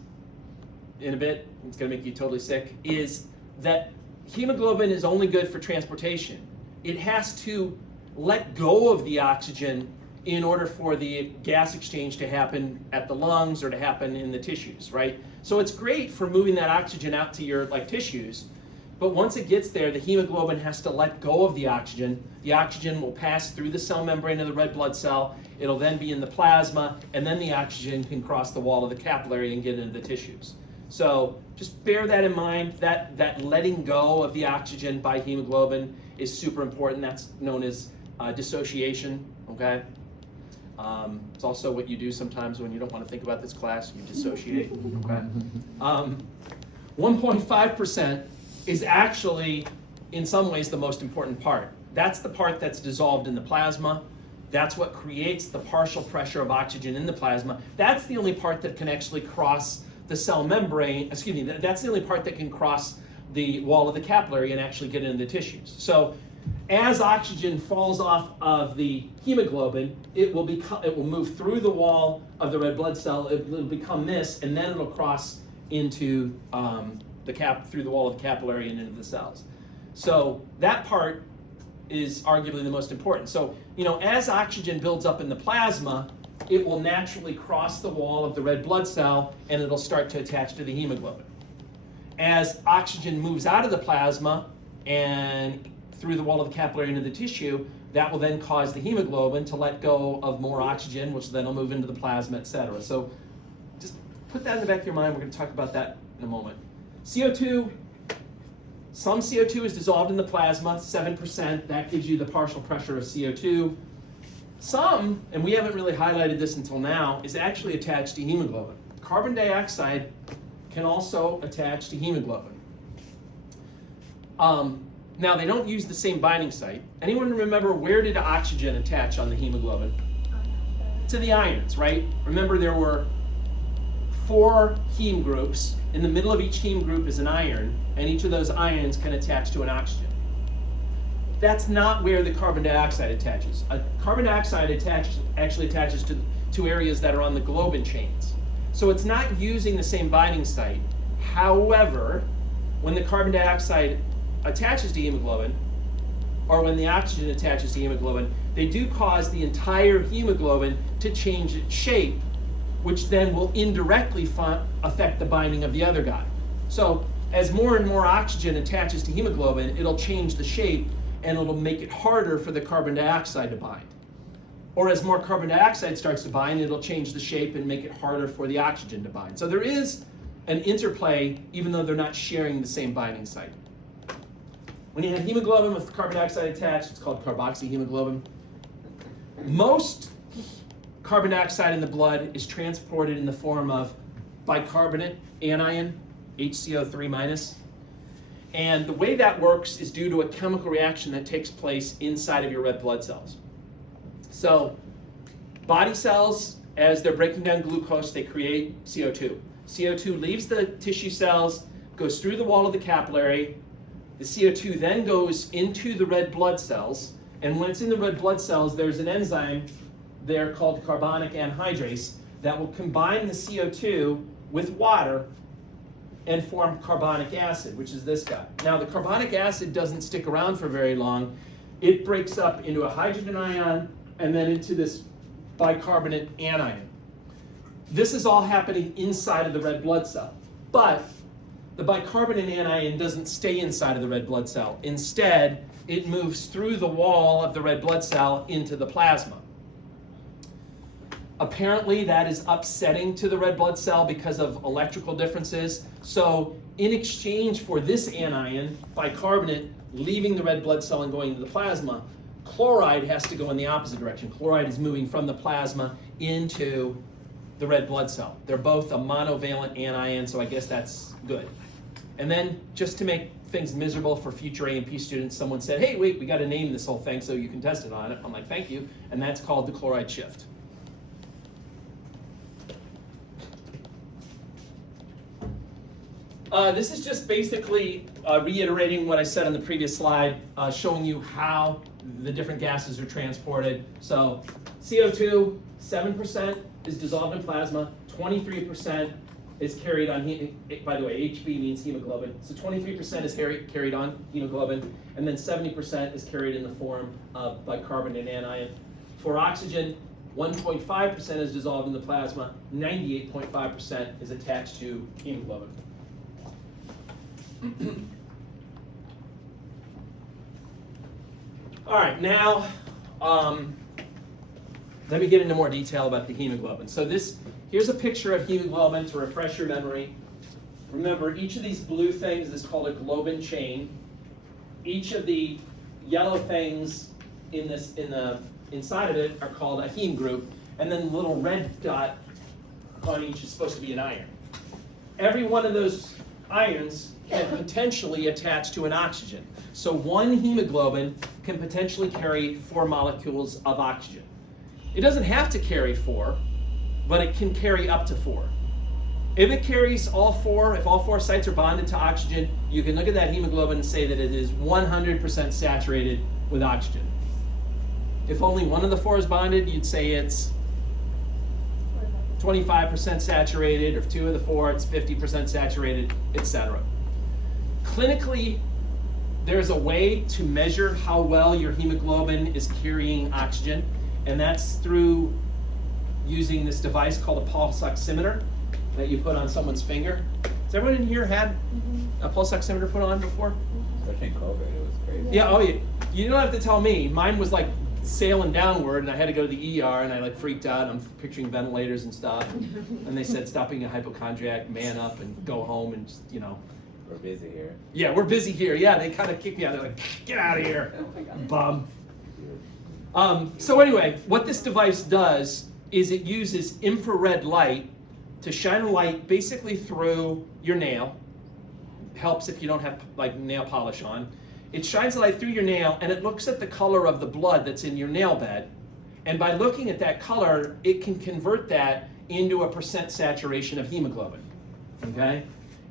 in a bit, it's going to make you totally sick, is that hemoglobin is only good for transportation. It has to let go of the oxygen in order for the gas exchange to happen at the lungs or to happen in the tissues, right? So it's great for moving that oxygen out to your tissues, but once it gets there, the hemoglobin has to let go of the oxygen. The oxygen will pass through the cell membrane of the red blood cell. It'll then be in the plasma, and then the oxygen can cross the wall of the capillary and get into the tissues. So just bear that in mind, that letting go of the oxygen by hemoglobin is super important. That's known as dissociation, okay? It's also what you do sometimes when you don't want to think about this class, you dissociate, okay? 1.5% is actually, in some ways, the most important part. That's the part that's dissolved in the plasma. That's what creates the partial pressure of oxygen in the plasma. That's the only part that can actually cross the cell membrane, that's the only part that can cross the wall of the capillary and actually get into the tissues. So as oxygen falls off of the hemoglobin, it will move through the wall of the red blood cell, it will become this, and then it'll cross into through the wall of the capillary and into the cells. So that part is arguably the most important. So, as oxygen builds up in the plasma, it will naturally cross the wall of the red blood cell and it'll start to attach to the hemoglobin. As oxygen moves out of the plasma and through the wall of the capillary into the tissue, that will then cause the hemoglobin to let go of more oxygen, which then will move into the plasma, etc. So just put that in the back of your mind. We're going to talk about that in a moment. CO2, some CO2 is dissolved in the plasma, 7%. That gives you the partial pressure of CO2. Some, and we haven't really highlighted this until now, is actually attached to hemoglobin. Carbon dioxide can also attach to hemoglobin. Now, they don't use the same binding site. Anyone remember where did oxygen attach on the hemoglobin? To the ions, right? Remember there were 4 heme groups. In the middle of each heme group is an iron, and each of those ions can attach to an oxygen. That's not where the carbon dioxide attaches. Carbon dioxide actually attaches to areas that are on the globin chains. So it's not using the same binding site. However, when the carbon dioxide attaches to hemoglobin, or when the oxygen attaches to hemoglobin, they do cause the entire hemoglobin to change its shape, which then will indirectly affect the binding of the other guy. So as more and more oxygen attaches to hemoglobin, it'll change the shape and it'll make it harder for the carbon dioxide to bind. Or as more carbon dioxide starts to bind, it'll change the shape and make it harder for the oxygen to bind. So there is an interplay, even though they're not sharing the same binding site. When you have hemoglobin with carbon dioxide attached, it's called carboxyhemoglobin. Most carbon dioxide in the blood is transported in the form of bicarbonate anion, HCO3-. And the way that works is due to a chemical reaction that takes place inside of your red blood cells. So body cells, as they're breaking down glucose, they create CO2. CO2 leaves the tissue cells, goes through the wall of the capillary. The CO2 then goes into the red blood cells. And when it's in the red blood cells, there's an enzyme there called carbonic anhydrase that will combine the CO2 with water and form carbonic acid, which is this guy. Now the carbonic acid doesn't stick around for very long. It breaks up into a hydrogen ion and then into this bicarbonate anion. This is all happening inside of the red blood cell. But the bicarbonate anion doesn't stay inside of the red blood cell. Instead, it moves through the wall of the red blood cell into the plasma. Apparently, that is upsetting to the red blood cell because of electrical differences. So in exchange for this anion, bicarbonate, leaving the red blood cell and going into the plasma, chloride has to go in the opposite direction. Chloride is moving from the plasma into the red blood cell. They're both a monovalent anion, so I guess that's good. And then, just to make things miserable for future A&P students, someone said, hey, wait, we got to name this whole thing so you can test it on it. I'm like, thank you. And that's called the chloride shift. This is just basically reiterating what I said on the previous slide, showing you how the different gases are transported. So CO2, 7% is dissolved in plasma, 23% is carried on, by the way, HB means hemoglobin. So 23% is carried on hemoglobin, and then 70% is carried in the form of bicarbonate anion. For oxygen, 1.5% is dissolved in the plasma, 98.5% is attached to hemoglobin. All right, now let me get into more detail about the hemoglobin. So here's a picture of hemoglobin to refresh your memory. Remember, each of these blue things is called a globin chain. Each of the yellow things inside of it are called a heme group, and then the little red dot on each is supposed to be an iron. Every one of those ions can potentially attach to an oxygen. So one hemoglobin can potentially carry 4 molecules of oxygen. It doesn't have to carry 4, but it can carry up to 4. If it carries all 4, if all 4 sites are bonded to oxygen, you can look at that hemoglobin and say that it is 100% saturated with oxygen. If only one of the 4 is bonded, you'd say it's 25% saturated, or if 2 of the 4, it's 50% saturated, etc. Clinically, there's a way to measure how well your hemoglobin is carrying oxygen, and that's through using this device called a pulse oximeter that you put on someone's finger. Has everyone in here had a pulse oximeter put on before? Especially in COVID, it was crazy. Yeah, oh yeah. You don't have to tell me. Mine was like sailing downward, and I had to go to the ER, and I like freaked out. I'm picturing ventilators and stuff, and they said, "Stop being a hypochondriac, man up, and go home," and just, We're busy here. Yeah, we're busy here. Yeah, they kind of kicked me out. They're like, "Get out of here, bum." So anyway, what this device does is it uses infrared light to shine a light basically through your nail. Helps if you don't have like nail polish on. It shines a light through your nail, and it looks at the color of the blood that's in your nail bed. And by looking at that color, it can convert that into a percent saturation of hemoglobin. Okay?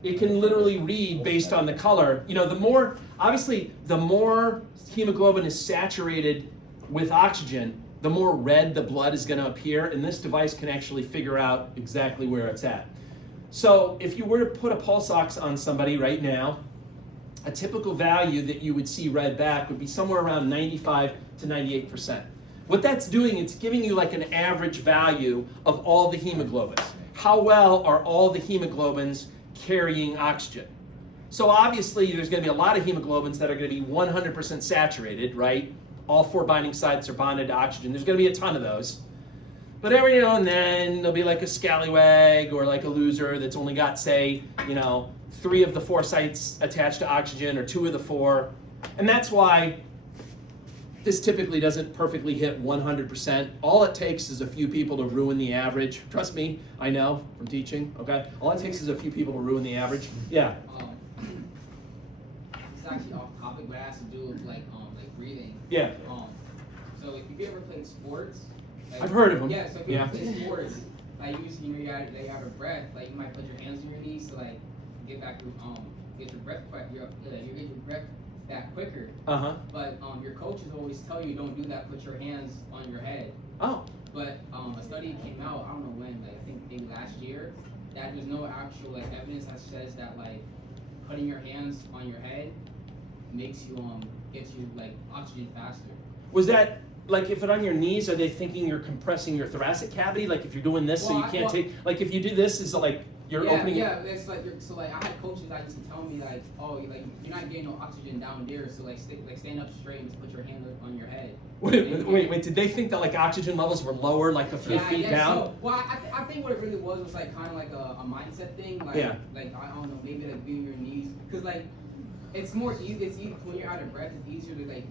It can literally read based on the color. The more hemoglobin is saturated with oxygen, the more red the blood is going to appear, and this device can actually figure out exactly where it's at. So if you were to put a pulse ox on somebody right now, a typical value that you would see read back would be somewhere around 95 to 98%. What that's doing, it's giving you like an average value of all the hemoglobins. How well are all the hemoglobins carrying oxygen? So obviously there's going to be a lot of hemoglobins that are going to be 100% saturated, right? All 4 binding sites are bonded to oxygen. There's going to be a ton of those. But every now and then there'll be like a scallywag or like a loser that's only got, say, 3 of the 4 sites attached to oxygen, or 2 of the 4. And that's why this typically doesn't perfectly hit 100%. All it takes is a few people to ruin the average. Trust me, I know from teaching, okay? All it takes is a few people to ruin the average. Yeah. It's actually off topic, but it has to do with like breathing. Yeah. So if you've ever played sports, I've heard of them. Yeah, so if you ever play sports, like you have a breath, like you might put your hands on your knees to like get your breath back quicker. Uh-huh. But your coaches always tell you don't do that, put your hands on your head. Oh. But a study came out, I don't know when, like I think maybe last year, that there's no actual like evidence that says that like putting your hands on your head makes you gets you like oxygen faster. Was that like if it on your knees? Are they thinking you're compressing your thoracic cavity? Like if you're doing this, so you can't take. Like if you do this, is it like you're opening? Yeah, it's like so like I had coaches that used to tell me like, oh, like you're not getting no oxygen down there, so like stand up straight and just put your hand on your head. Wait. Did they think that like oxygen levels were lower, like a few feet down? So. Well, I think what it really was like kind of like a mindset thing. Like, like I don't know, maybe like being your knees, because like it's more easy. It's easy when you're out of breath. It's easier to like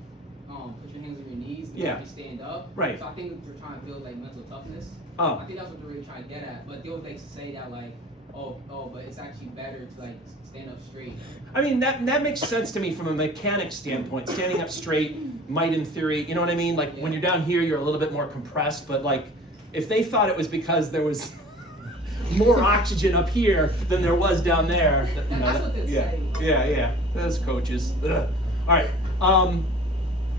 put your hands on your knees and actually stand up. Right. So I think they're trying to build like mental toughness. Oh. I think that's what they're really trying to get at. But they would like say that like, oh, but it's actually better to like stand up straight. I mean that makes sense to me from a mechanic standpoint. Standing up straight might, in theory, you know what I mean? Like when you're down here, you're a little bit more compressed. But like, if they thought it was because there was more oxygen up here than there was down there, That's what they say. Yeah. Those coaches. Ugh. All right.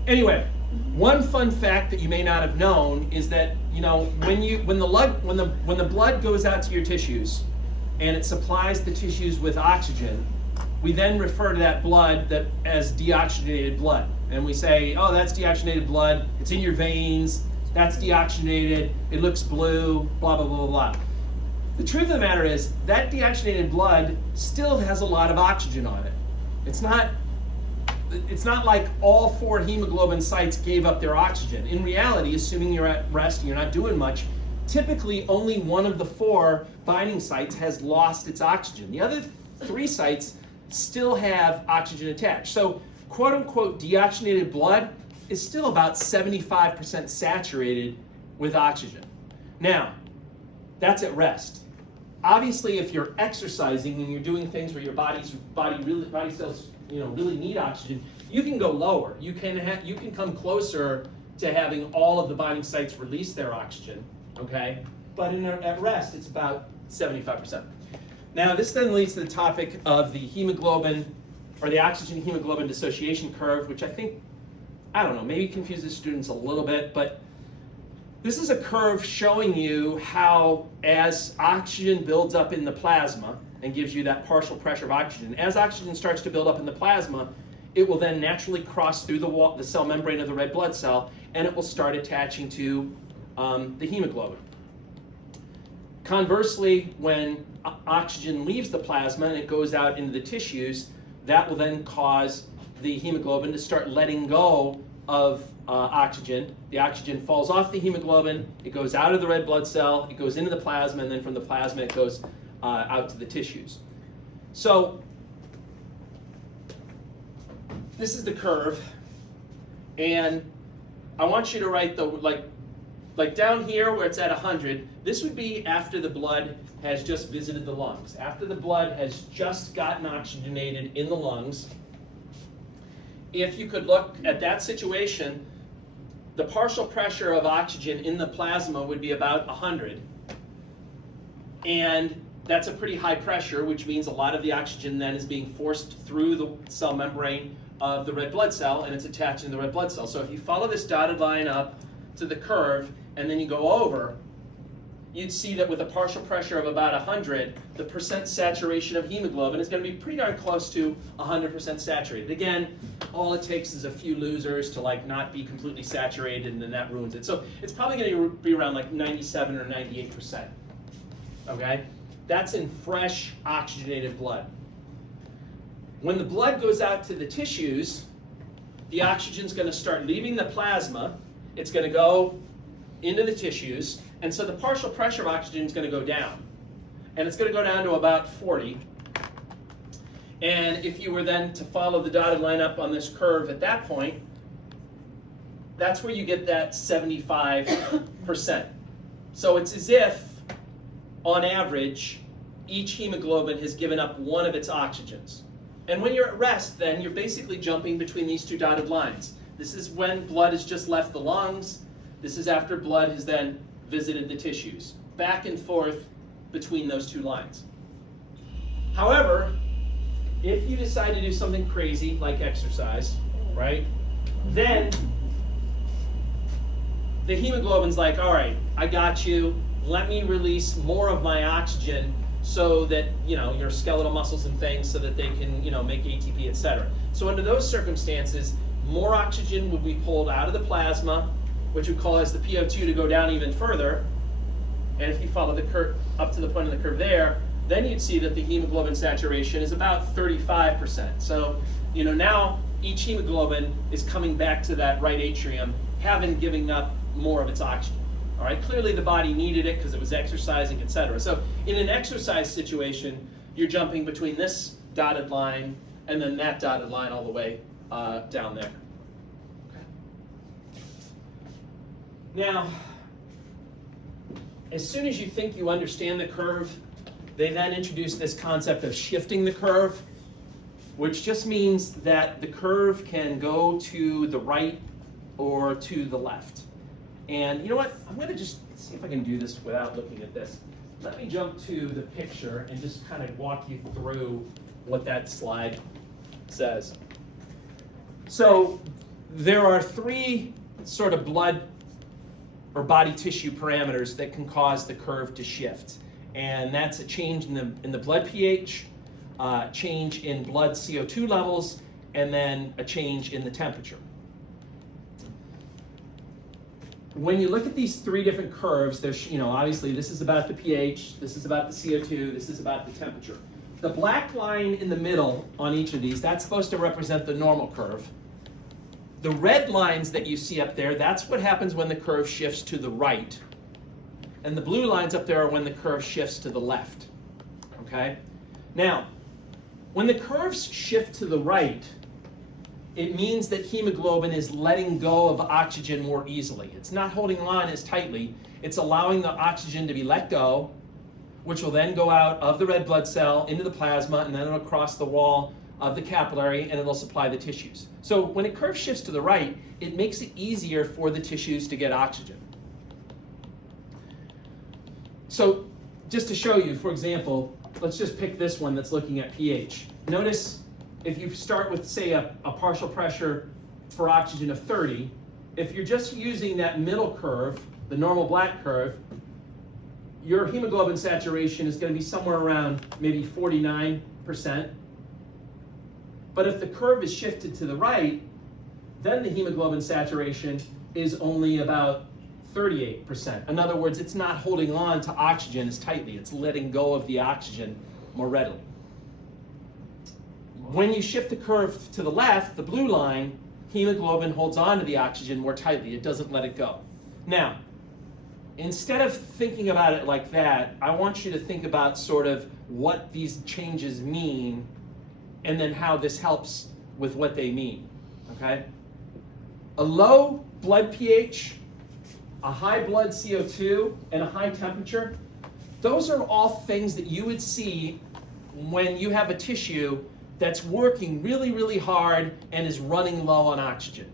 Anyway, one fun fact that you may not have known is that when the blood goes out to your tissues and it supplies the tissues with oxygen, we then refer to that blood as deoxygenated blood, and we say, oh, that's deoxygenated blood. It's in your veins. That's deoxygenated. It looks blue. Blah blah blah blah blah. The truth of the matter is that deoxygenated blood still has a lot of oxygen on it. It's not like all 4 hemoglobin sites gave up their oxygen. In reality, assuming you're at rest and you're not doing much, typically only one of the 4 binding sites has lost its oxygen. The other 3 sites still have oxygen attached. So quote unquote deoxygenated blood is still about 75% saturated with oxygen. Now, that's at rest. Obviously, if you're exercising and you're doing things where your body cells really need oxygen, you can go lower. You can come closer to having all of the binding sites release their oxygen, okay? But at rest, it's about 75%. Now, this then leads to the topic of the hemoglobin, or the oxygen hemoglobin dissociation curve, which I think, I don't know, maybe confuses students a little bit, but this is a curve showing you how, as oxygen builds up in the plasma and gives you that partial pressure of oxygen, as oxygen starts to build up in the plasma, it will then naturally cross through the cell membrane of the red blood cell, and it will start attaching to the hemoglobin. Conversely, when oxygen leaves the plasma and it goes out into the tissues, that will then cause the hemoglobin to start letting go of oxygen. The oxygen falls off the hemoglobin, it goes out of the red blood cell, it goes into the plasma, and then from the plasma it goes out to the tissues. So this is the curve, and I want you to write the like down here where it's at 100, this would be after the blood has just visited the lungs. After the blood has just gotten oxygenated in the lungs, if you could look at that situation, the partial pressure of oxygen in the plasma would be about 100. And that's a pretty high pressure, which means a lot of the oxygen then is being forced through the cell membrane of the red blood cell, and it's attached in the red blood cell. So if you follow this dotted line up to the curve, and then you go over, you'd see that with a partial pressure of about 100, the percent saturation of hemoglobin is going to be pretty darn close to 100% saturated. Again, all it takes is a few losers to not be completely saturated, and then that ruins it. So it's probably going to be around 97 or 98%. Okay? That's in fresh oxygenated blood. When the blood goes out to the tissues, the oxygen's going to start leaving the plasma. It's going to go into the tissues, and so the partial pressure of oxygen is going to go down. And it's going to go down to about 40. And if you were then to follow the dotted line up on this curve at that point, that's where you get that 75%. So it's as if, on average, each hemoglobin has given up one of its oxygens. And when you're at rest, then you're basically jumping between these two dotted lines. This is when blood has just left the lungs. This is after blood has then visited the tissues. Back and forth between those two lines. However, if you decide to do something crazy like exercise, right, then the hemoglobin's like, all right, I got you. Let me release more of my oxygen so that, your skeletal muscles and things so that they can, make ATP, etc. So under those circumstances, more oxygen would be pulled out of the plasma, which would cause the PO2 to go down even further. And if you follow the curve up to the point of the curve there, then you'd see that the hemoglobin saturation is about 35%. So, now each hemoglobin is coming back to that right atrium, having given up more of its oxygen. All right, clearly the body needed it because it was exercising, etc. So in an exercise situation, you're jumping between this dotted line and then that dotted line all the way down there. Okay. Now, as soon as you think you understand the curve, they then introduce this concept of shifting the curve, which just means that the curve can go to the right or to the left. And you know what? I'm going to just see if I can do this without looking at this. Let me jump to the picture and just kind of walk you through what that slide says. So there are three sort of blood or body tissue parameters that can cause the curve to shift. And that's a change in the blood pH, change in blood CO2 levels, and then a change in the temperature. When you look at these three different curves, there's, obviously this is about the pH, this is about the CO2, this is about the temperature. The black line in the middle on each of these, that's supposed to represent the normal curve. The red lines that you see up there, that's what happens when the curve shifts to the right. And the blue lines up there are when the curve shifts to the left. Okay? Now, when the curves shift to the right, it means that hemoglobin is letting go of oxygen more easily. It's not holding on as tightly. It's allowing the oxygen to be let go, which will then go out of the red blood cell into the plasma, and then it'll cross the wall of the capillary, and it'll supply the tissues. So when a curve shifts to the right, it makes it easier for the tissues to get oxygen. So just to show you, for example, let's just pick this one that's looking at pH. Notice if you start with, say, a partial pressure for oxygen of 30, if you're just using that middle curve, the normal black curve, your hemoglobin saturation is going to be somewhere around maybe 49%. But if the curve is shifted to the right, then the hemoglobin saturation is only about 38%. In other words, it's not holding on to oxygen as tightly. It's letting go of the oxygen more readily. When you shift the curve to the left, the blue line, hemoglobin holds on to the oxygen more tightly. It doesn't let it go. Now, instead of thinking about it like that, I want you to think about sort of what these changes mean and then how this helps with what they mean, okay? A low blood pH, a high blood CO2, and a high temperature, those are all things that you would see when you have a tissue that's working really, really hard and is running low on oxygen.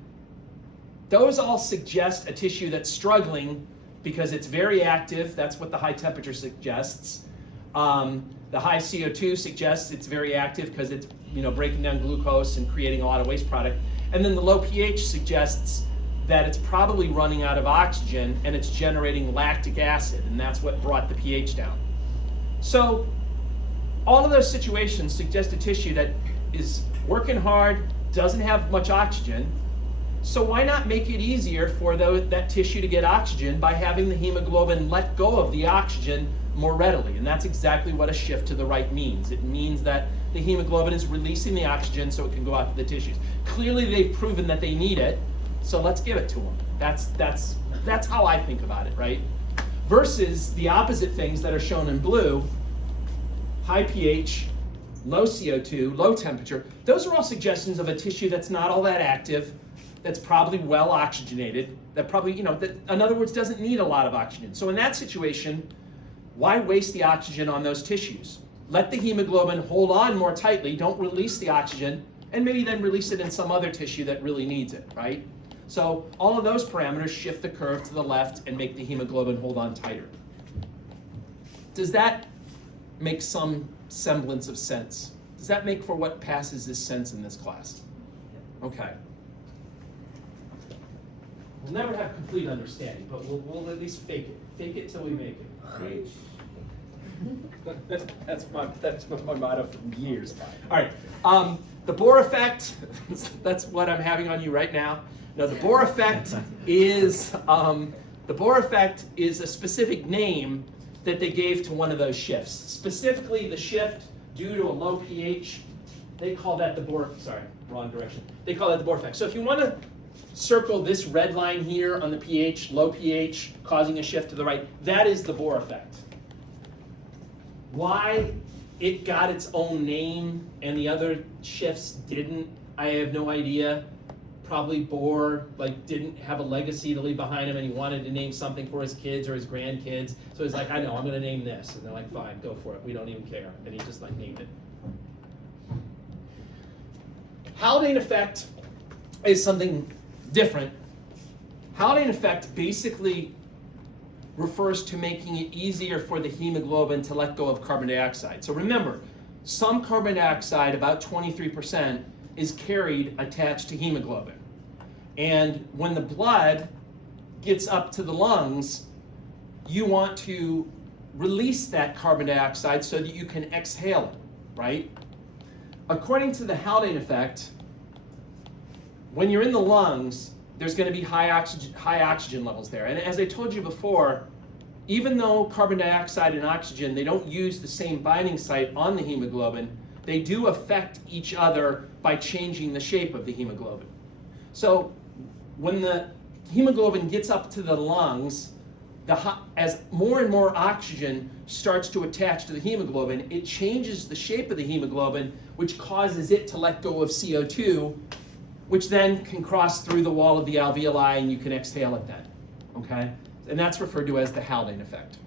Those all suggest a tissue that's struggling because it's very active. That's what the high temperature suggests. The high CO2 suggests it's very active because it's breaking down glucose and creating a lot of waste product. And then the low pH suggests that it's probably running out of oxygen and it's generating lactic acid, and that's what brought the pH down. So all of those situations suggest a tissue that is working hard, doesn't have much oxygen. So why not make it easier for that tissue to get oxygen by having the hemoglobin let go of the oxygen more readily? And that's exactly what a shift to the right means. It means that the hemoglobin is releasing the oxygen so it can go out to the tissues. Clearly they've proven that they need it, so let's give it to them. That's how I think about it, right? Versus the opposite things that are shown in blue, high pH, low CO2, low temperature. Those are all suggestions of a tissue that's not all that active, that's probably well oxygenated, that probably, that, in other words, doesn't need a lot of oxygen. So in that situation, why waste the oxygen on those tissues? Let the hemoglobin hold on more tightly, don't release the oxygen, and maybe then release it in some other tissue that really needs it, right? So all of those parameters shift the curve to the left and make the hemoglobin hold on tighter. Does that make some semblance of sense? Does that make for what passes as sense in this class? Okay. We'll never have complete understanding, but we'll at least fake it. Fake it till we make it. Right? That's my motto for years. All right, the Bohr effect, that's what I'm having on you right now. Now, the Bohr effect is a specific name that they gave to one of those shifts. Specifically, the shift due to a low pH, they call that the Bohr, sorry, wrong direction. They call that the Bohr effect. So if you want to circle this red line here on the pH, low pH, causing a shift to the right, that is the Bohr effect. Why it got its own name and the other shifts didn't, I have no idea. Probably Bohr didn't have a legacy to leave behind him, and he wanted to name something for his kids or his grandkids. So he's like, I know, I'm going to name this. And they're like, fine, go for it. We don't even care. And he just named it. Haldane effect is something different. Haldane effect basically refers to making it easier for the hemoglobin to let go of carbon dioxide. So remember, some carbon dioxide, about 23%, is carried attached to hemoglobin. And when the blood gets up to the lungs, you want to release that carbon dioxide so that you can exhale it, right? According to the Haldane effect, when you're in the lungs, there's going to be high oxygen levels there. And as I told you before, even though carbon dioxide and oxygen, they don't use the same binding site on the hemoglobin, they do affect each other by changing the shape of the hemoglobin. So when the hemoglobin gets up to the lungs, as more and more oxygen starts to attach to the hemoglobin, it changes the shape of the hemoglobin, which causes it to let go of CO2, which then can cross through the wall of the alveoli and you can exhale it then, okay? And that's referred to as the Haldane effect.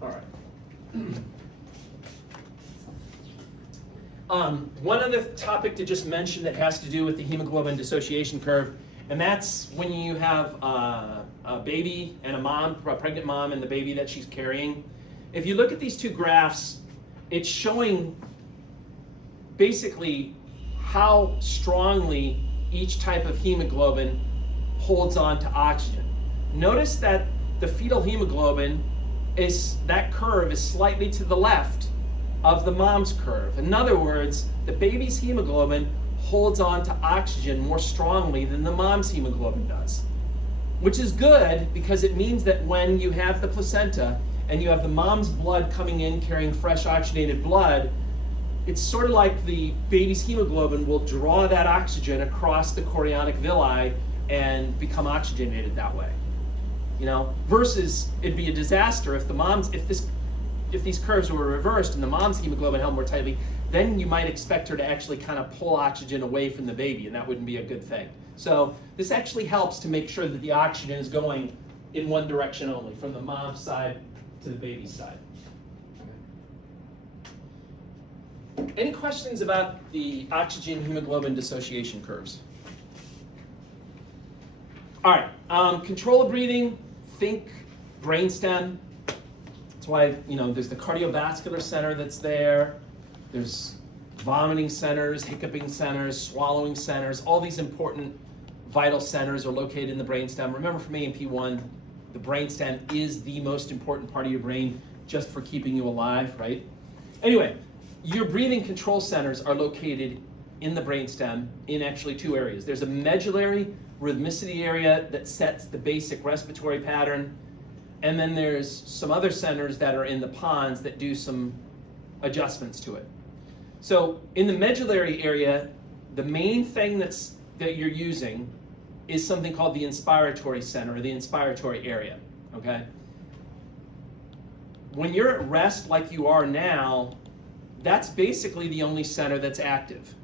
All right. One other topic to just mention that has to do with the hemoglobin dissociation curve, and that's when you have a baby and a pregnant mom and the baby that she's carrying. If you look at these two graphs, it's showing basically how strongly each type of hemoglobin holds on to oxygen. Notice that the fetal hemoglobin that curve is slightly to the left of the mom's curve. In other words, the baby's hemoglobin holds on to oxygen more strongly than the mom's hemoglobin does, which is good because it means that when you have the placenta and you have the mom's blood coming in carrying fresh oxygenated blood, it's sort of like the baby's hemoglobin will draw that oxygen across the chorionic villi and become oxygenated that way. You know, versus it'd be a disaster if these curves were reversed and the mom's hemoglobin held more tightly, then you might expect her to actually kind of pull oxygen away from the baby, and that wouldn't be a good thing. So this actually helps to make sure that the oxygen is going in one direction only, from the mom's side to the baby's side. Any questions about the oxygen hemoglobin dissociation curves? All right, control of breathing, think brainstem. That's why, there's the cardiovascular center that's there. There's vomiting centers, hiccuping centers, swallowing centers. All these important vital centers are located in the brainstem. Remember from A&P1, the brainstem is the most important part of your brain just for keeping you alive, right? Anyway, your breathing control centers are located in the brainstem in actually two areas. There's a medullary rhythmicity area that sets the basic respiratory pattern, and then there's some other centers that are in the pons that do some adjustments to it. So in the medullary area, the main thing that you're using is something called the inspiratory center, or the inspiratory area, okay? When you're at rest like you are now, that's basically the only center that's active.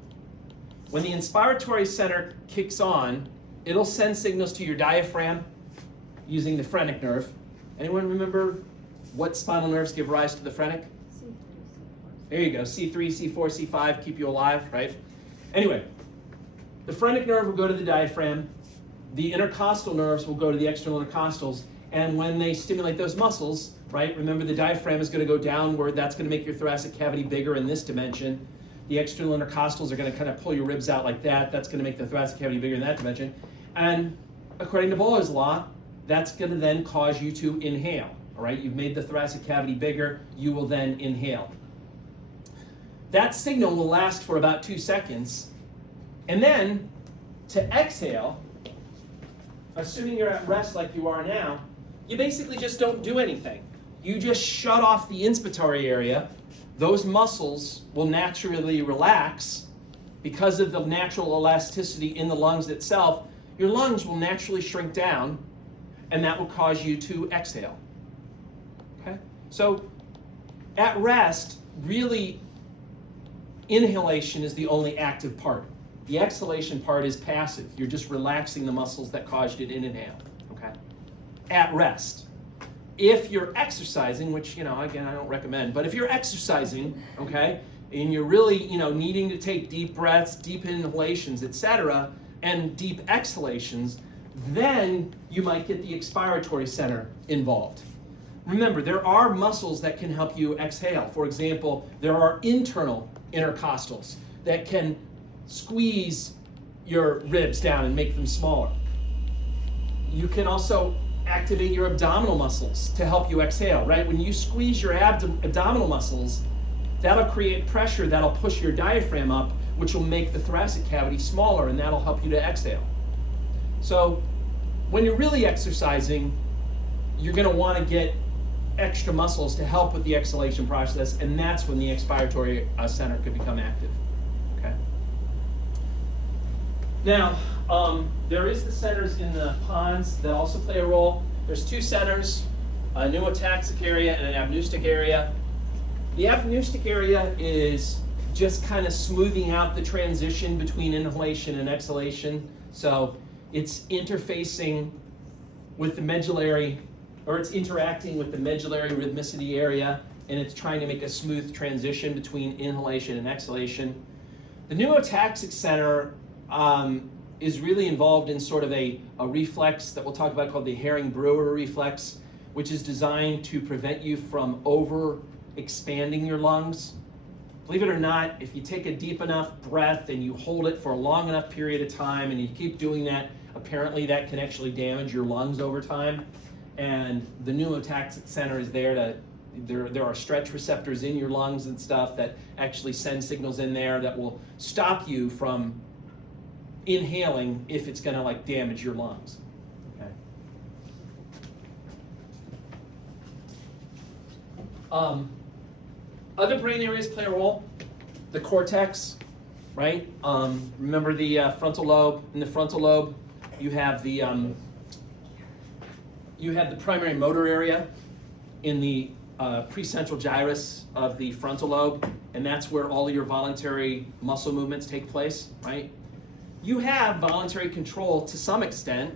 When the inspiratory center kicks on, it'll send signals to your diaphragm using the phrenic nerve. Anyone remember what spinal nerves give rise to the phrenic? C3, C4. There you go, C3, C4, C5, keep you alive, right? Anyway, the phrenic nerve will go to the diaphragm, the intercostal nerves will go to the external intercostals, and when they stimulate those muscles, right, remember the diaphragm is going to go downward, that's going to make your thoracic cavity bigger in this dimension. The external intercostals are going to kind of pull your ribs out like that, that's going to make the thoracic cavity bigger in that dimension. And according to Bohler's law, that's going to then cause you to inhale, All right, you've made the thoracic cavity bigger, you will then inhale. That signal will last for about 2 seconds, and then to exhale, assuming you're at rest like you are now, you basically just don't do anything. You just shut off the inspiratory area. Those muscles will naturally relax because of the natural elasticity in the lungs itself. Your lungs will naturally shrink down, and that will cause you to exhale. Okay? So at rest, really, inhalation is the only active part. The exhalation part is passive. You're just relaxing the muscles that caused you to inhale. Okay? At rest. If you're exercising, which, again, I don't recommend, but if you're exercising, okay, and you're really, needing to take deep breaths, deep inhalations, etc., and deep exhalations, then you might get the expiratory center involved. Remember, there are muscles that can help you exhale. For example, there are internal intercostals that can squeeze your ribs down and make them smaller. You can also activate your abdominal muscles to help you exhale, right? When you squeeze your abdominal muscles, that'll create pressure that'll push your diaphragm up, which will make the thoracic cavity smaller, and that'll help you to exhale. So when you're really exercising, you're going to want to get extra muscles to help with the exhalation process, and that's when the expiratory center could become active. Okay. Now, there is the centers in the pons that also play a role. There's 2 centers, a pneumotaxic area and an apneustic area. The apneustic area is just kind of smoothing out the transition between inhalation and exhalation. So it's interfacing with the medullary, or it's interacting with the medullary rhythmicity area, and it's trying to make a smooth transition between inhalation and exhalation. The pneumotaxic center is really involved in sort of a reflex that we'll talk about called the Herring-Brewer reflex, which is designed to prevent you from over-expanding your lungs. Believe it or not, if you take a deep enough breath and you hold it for a long enough period of time and you keep doing that, apparently that can actually damage your lungs over time. And the pneumotaxic center is there are stretch receptors in your lungs and stuff that actually send signals in there that will stop you from inhaling if it's going to damage your lungs. Okay. Other brain areas play a role. The cortex, right? Remember the frontal lobe. In the frontal lobe, you have the primary motor area in the precentral gyrus of the frontal lobe, and that's where all of your voluntary muscle movements take place, right? You have voluntary control to some extent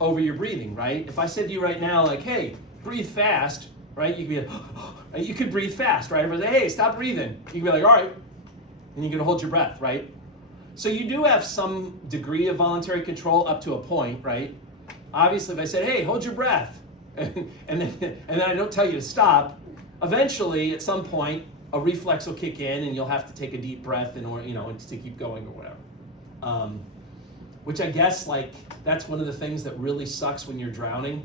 over your breathing, right? If I said to you right now, hey, breathe fast, right? You could be, you could breathe fast, right? If I say, hey, stop breathing, you could be all right, and you can hold your breath, right? So you do have some degree of voluntary control up to a point, right? Obviously, if I said, hey, hold your breath, and then I don't tell you to stop, eventually, at some point, a reflex will kick in, and you'll have to take a deep breath in order, to keep going or whatever. Which I guess, that's one of the things that really sucks when you're drowning,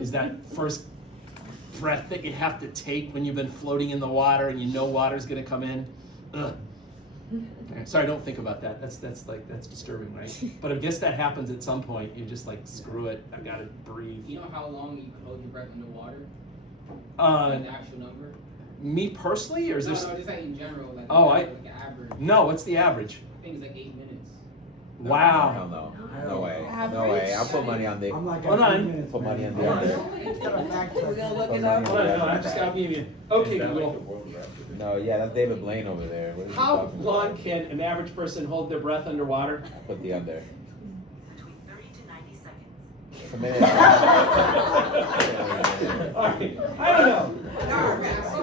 is that first breath that you have to take when you've been floating in the water and you know water's gonna come in. Ugh. Okay, sorry, don't think about that. That's disturbing, right? But I guess that happens at some point. You're just screw it, I've gotta breathe. You know how long you can hold your breath underwater? The actual number? Me personally, or is No, there? just in general, an average. No, what's the average? I think it's 8 minutes. Wow. Hell no. No way. Average? No way. I'll put money on the. I'm like, Hold on. at 3 minutes. Put money on the Hold on. under. We're gonna look Put it money up. on Hold on, the no, I under. just gotta give you. Okay, Google. No, yeah, that's David Blaine over there. What is he How talking long about? can an average person hold their breath underwater? I put the under. Between 30 to 90 seconds. It's a minute. All right, I don't know.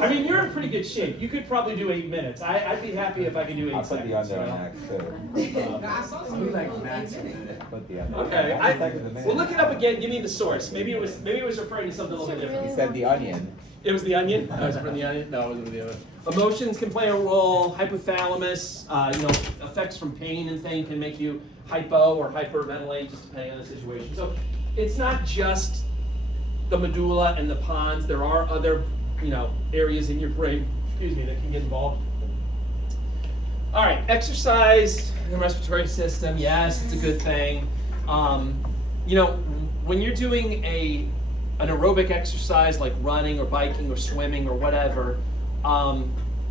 I mean, you're in pretty good shape. You could probably do 8 minutes. I'd be happy if I could do 8 I'll put seconds. the under you on know? max too. Nah, I saw You something. like max. Put the under. Okay, 90 seconds a minute. we'll look it up again. Give me the source. Maybe it was referring to something a little bit different. He said the onion. It was the onion. No, it was from the onion. No, it wasn't the other. Emotions can play a role. Hypothalamus, effects from pain and things can make you hypo or hyperventilate, just depending on the situation. So it's not just the medulla and the pons. There are other, areas in your brain, that can get involved. All right, exercise in the respiratory system. Yes, it's a good thing. When you're doing an aerobic exercise like running or biking or swimming or whatever,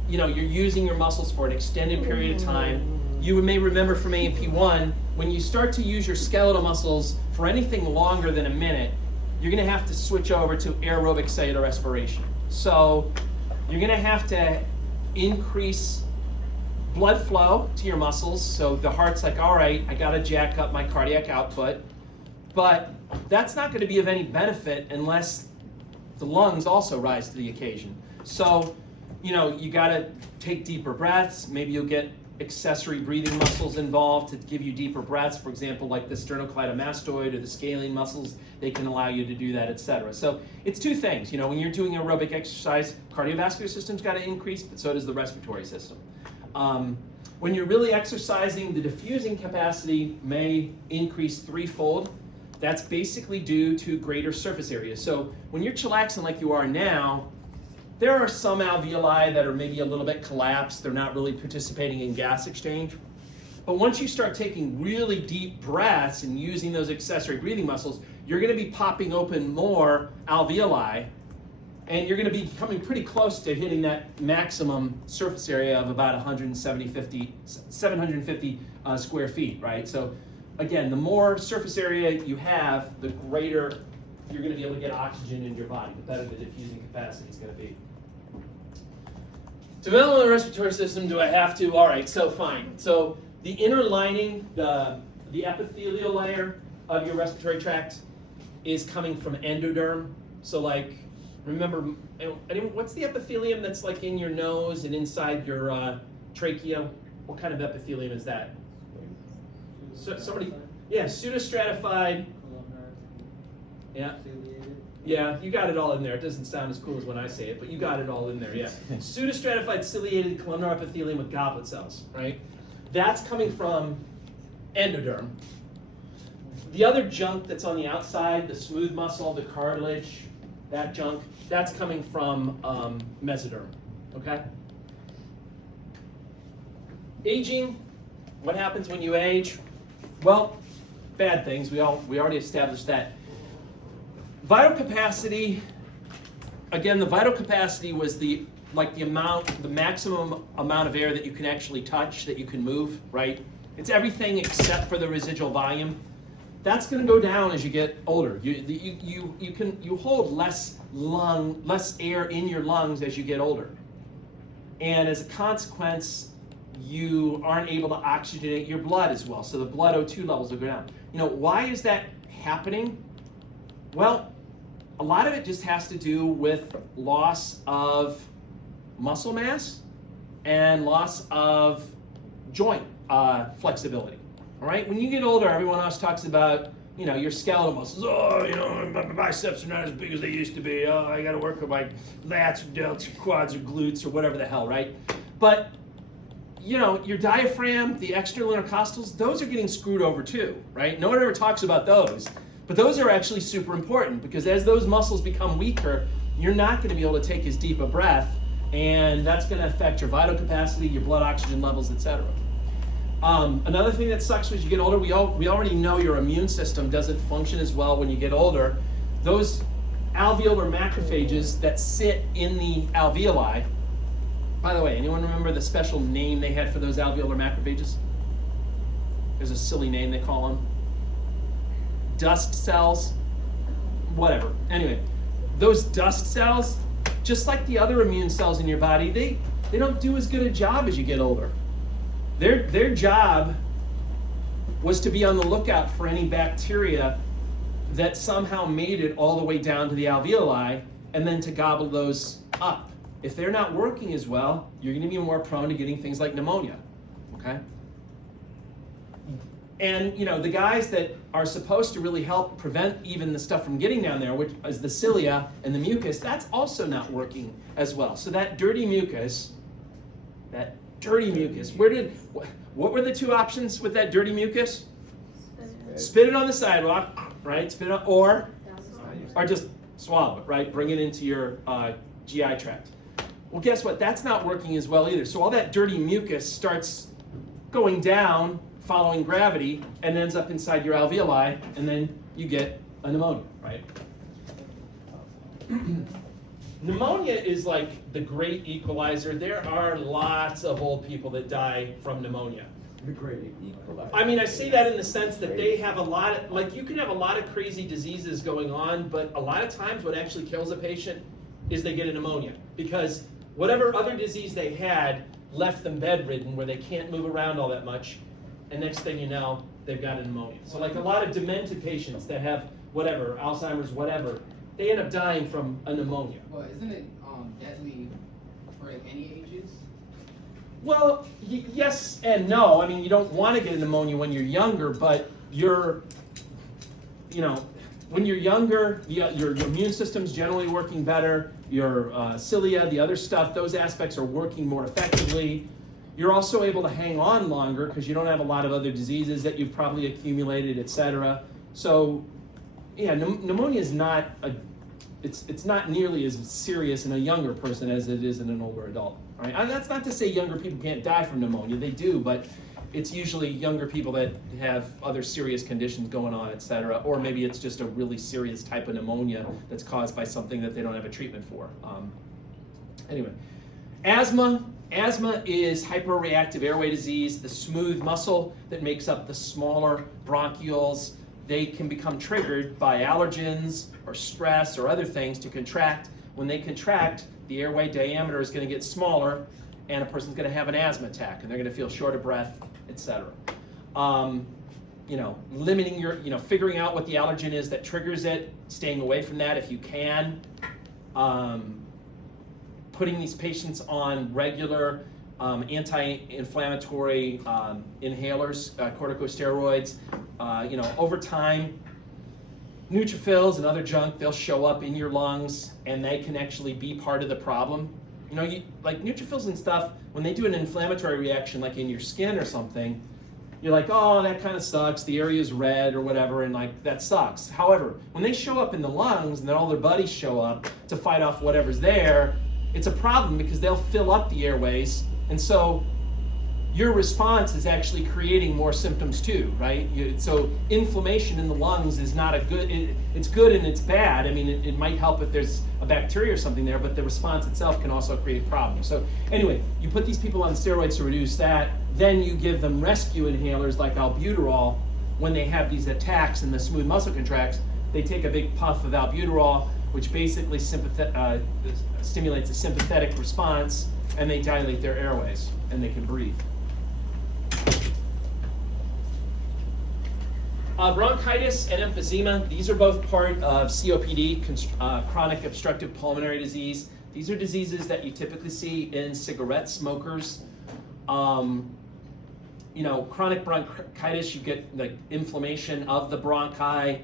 you're using your muscles for an extended period of time. You may remember from A&P1, when you start to use your skeletal muscles for anything longer than a minute, you're going to have to switch over to aerobic cellular respiration. So you're going to have to increase blood flow to your muscles. So the heart's like, all right, I got to jack up my cardiac output. But that's not going to be of any benefit unless the lungs also rise to the occasion. So, you got to take deeper breaths. Maybe you'll get accessory breathing muscles involved to give you deeper breaths. For example, like the sternocleidomastoid or the scalene muscles, they can allow you to do that, etc. So it's two things. When you're doing aerobic exercise, cardiovascular system's got to increase, but so does the respiratory system. When you're really exercising, the diffusing capacity may increase threefold. That's basically due to greater surface area. So when you're chillaxing like you are now, there are some alveoli that are maybe a little bit collapsed. They're not really participating in gas exchange. But once you start taking really deep breaths and using those accessory breathing muscles, you're going to be popping open more alveoli, and you're going to be coming pretty close to hitting that maximum surface area of about 750 square feet, right? So again, the more surface area you have, the greater you're going to be able to get oxygen in your body, the better the diffusing capacity is going to be. Development of the respiratory system, do I have to? All right, so fine. So the inner lining, the epithelial layer of your respiratory tract is coming from endoderm. So like, remember, what's the epithelium that's like in your nose and inside your trachea? What kind of epithelium is that? So, somebody, yeah, pseudostratified. Yeah. Yeah, you got it all in there. It doesn't sound as cool as when I say it, but you got it all in there, yeah. Pseudostratified ciliated columnar epithelium with goblet cells, right? That's coming from endoderm. The other junk that's on the outside, the smooth muscle, the cartilage, that junk, that's coming from mesoderm, okay? Aging, what happens when you age? Well, bad things, we already established that. Vital capacity, again, the vital capacity was the maximum amount of air that you can actually touch, that you can move, right? It's everything except for the residual volume. That's going to go down as you get older. You hold less air in your lungs as you get older. And as a consequence, you aren't able to oxygenate your blood as well. So the blood O2 levels will go down. Why is that happening? Well, a lot of it just has to do with loss of muscle mass and loss of joint flexibility. All right, when you get older, everyone else talks about, your skeletal muscles. Oh, my biceps are not as big as they used to be. Oh, I got to work with my lats or delts or quads or glutes or whatever the hell, right? But, your diaphragm, the external intercostals, those are getting screwed over too, right? No one ever talks about those. But those are actually super important because as those muscles become weaker, you're not going to be able to take as deep a breath, and that's going to affect your vital capacity, your blood oxygen levels, etc. Another thing that sucks as you get older, we already know your immune system doesn't function as well when you get older. Those alveolar macrophages that sit in the alveoli, by the way, anyone remember the special name they had for those alveolar macrophages? There's a silly name they call them. Dust cells, whatever. Anyway, those dust cells, just like the other immune cells in your body, they don't do as good a job as you get older. Their job was to be on the lookout for any bacteria that somehow made it all the way down to the alveoli and then to gobble those up. If they're not working as well, you're going to be more prone to getting things like pneumonia, okay? And the guys that are supposed to really help prevent even the stuff from getting down there, which is the cilia and the mucus, that's also not working as well. So that dirty mucus, what were the two options with that dirty mucus? Spit it on the sidewalk, right? Spit it on, or just swallow it, right? Bring it into your GI tract. Well, guess what? That's not working as well either. So all that dirty mucus starts going down, following gravity, and ends up inside your alveoli, and then you get a pneumonia, right? Pneumonia is like the great equalizer. There are lots of old people that die from pneumonia. The great equalizer. I mean, I say that in the sense that they have a lot of, like, you can have a lot of crazy diseases going on, but a lot of times what actually kills a patient is they get a pneumonia, because whatever other disease they had left them bedridden where they can't move around all that much, and next thing you know, they've got a pneumonia. So like a lot of demented patients that have whatever, Alzheimer's, whatever, they end up dying from a pneumonia. Well, isn't it deadly for like, any ages? Well, yes and no. I mean, you don't want to get a pneumonia when you're younger, but when you're younger, your immune system's generally working better. Your cilia, the other stuff, those aspects are working more effectively. You're also able to hang on longer because you don't have a lot of other diseases that you've probably accumulated, etc. So, yeah, pneumonia is not it's not nearly as serious in a younger person as it is in an older adult. Right? And that's not to say younger people can't die from pneumonia. They do, but it's usually younger people that have other serious conditions going on, etc. Or maybe it's just a really serious type of pneumonia that's caused by something that they don't have a treatment for. Anyway, asthma. Asthma is hyperreactive airway disease. The smooth muscle that makes up the smaller bronchioles, they can become triggered by allergens or stress or other things to contract. When they contract, the airway diameter is going to get smaller, and a person's going to have an asthma attack, and they're going to feel short of breath, etc. Limiting your, figuring out what the allergen is that triggers it, staying away from that if you can. Putting these patients on regular anti-inflammatory inhalers, corticosteroids. Over time, neutrophils and other junk, they'll show up in your lungs, and they can actually be part of the problem. Like neutrophils and stuff, when they do an inflammatory reaction, like in your skin or something, you're like, oh, that kind of sucks, the area is red or whatever, and like, that sucks. However, when they show up in the lungs and then all their buddies show up to fight off whatever's there, it's a problem because they'll fill up the airways, and so your response is actually creating more symptoms too, right? So inflammation in the lungs is not it's good and it's bad. I mean, it might help if there's a bacteria or something there, but the response itself can also create problems. So anyway, you put these people on steroids to reduce that, then you give them rescue inhalers like albuterol when they have these attacks and the smooth muscle contracts. They take a big puff of albuterol, which basically stimulates a sympathetic response, and they dilate their airways, and they can breathe. Bronchitis and emphysema, these are both part of COPD, chronic obstructive pulmonary disease. These are diseases that you typically see in cigarette smokers. Chronic bronchitis, you get like inflammation of the bronchi,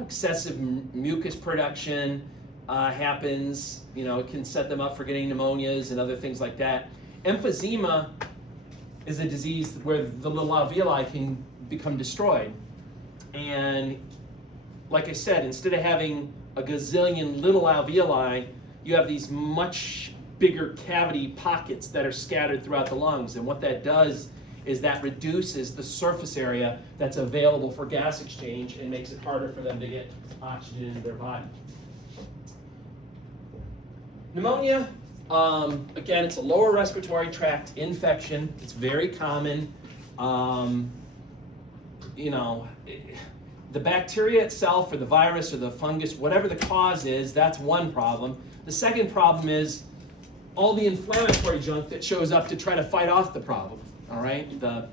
excessive mucus production happens. It can set them up for getting pneumonias and other things like that. Emphysema is a disease where the little alveoli can become destroyed. And like I said, instead of having a gazillion little alveoli, you have these much bigger cavity pockets that are scattered throughout the lungs. And what that does is that reduces the surface area that's available for gas exchange and makes it harder for them to get oxygen into their body. Pneumonia, again, it's a lower respiratory tract infection. It's very common. The bacteria itself or the virus or the fungus, whatever the cause is, that's one problem. The second problem is all the inflammatory junk that shows up to try to fight off the problem. All right, the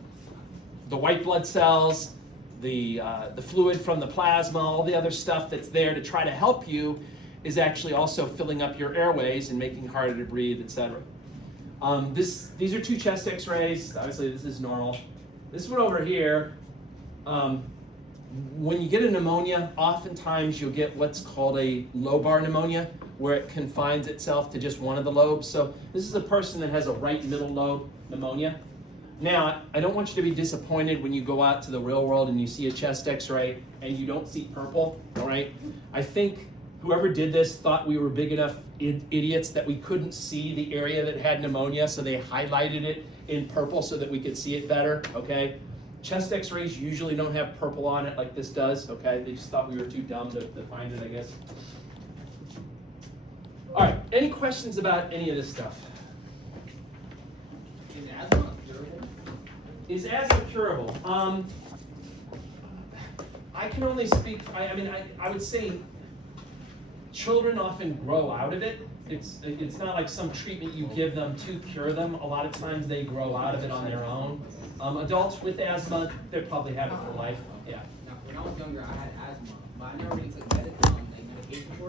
white blood cells, the fluid from the plasma, all the other stuff that's there to try to help you is actually also filling up your airways and making it harder to breathe, etc. These are two chest x-rays. Obviously, this is normal. This one over here, when you get a pneumonia, oftentimes you'll get what's called a lobar pneumonia, where it confines itself to just one of the lobes. So this is a person that has a right middle lobe pneumonia. Now, I don't want you to be disappointed when you go out to the real world and you see a chest x-ray and you don't see purple, all right? I think whoever did this thought we were big enough idiots that we couldn't see the area that had pneumonia, so they highlighted it in purple so that we could see it better, okay? Chest x-rays usually don't have purple on it like this does, okay? They just thought we were too dumb to find it, I guess. All right, any questions about any of this stuff? Is asthma curable? Is asthma curable? I can only speak, I would say children often grow out of it. It's not like some treatment you give them to cure them. A lot of times they grow out of it on their own. Adults with asthma, they probably have it for life, yeah. Now, when I was younger, I had asthma, but I never really took medication for it.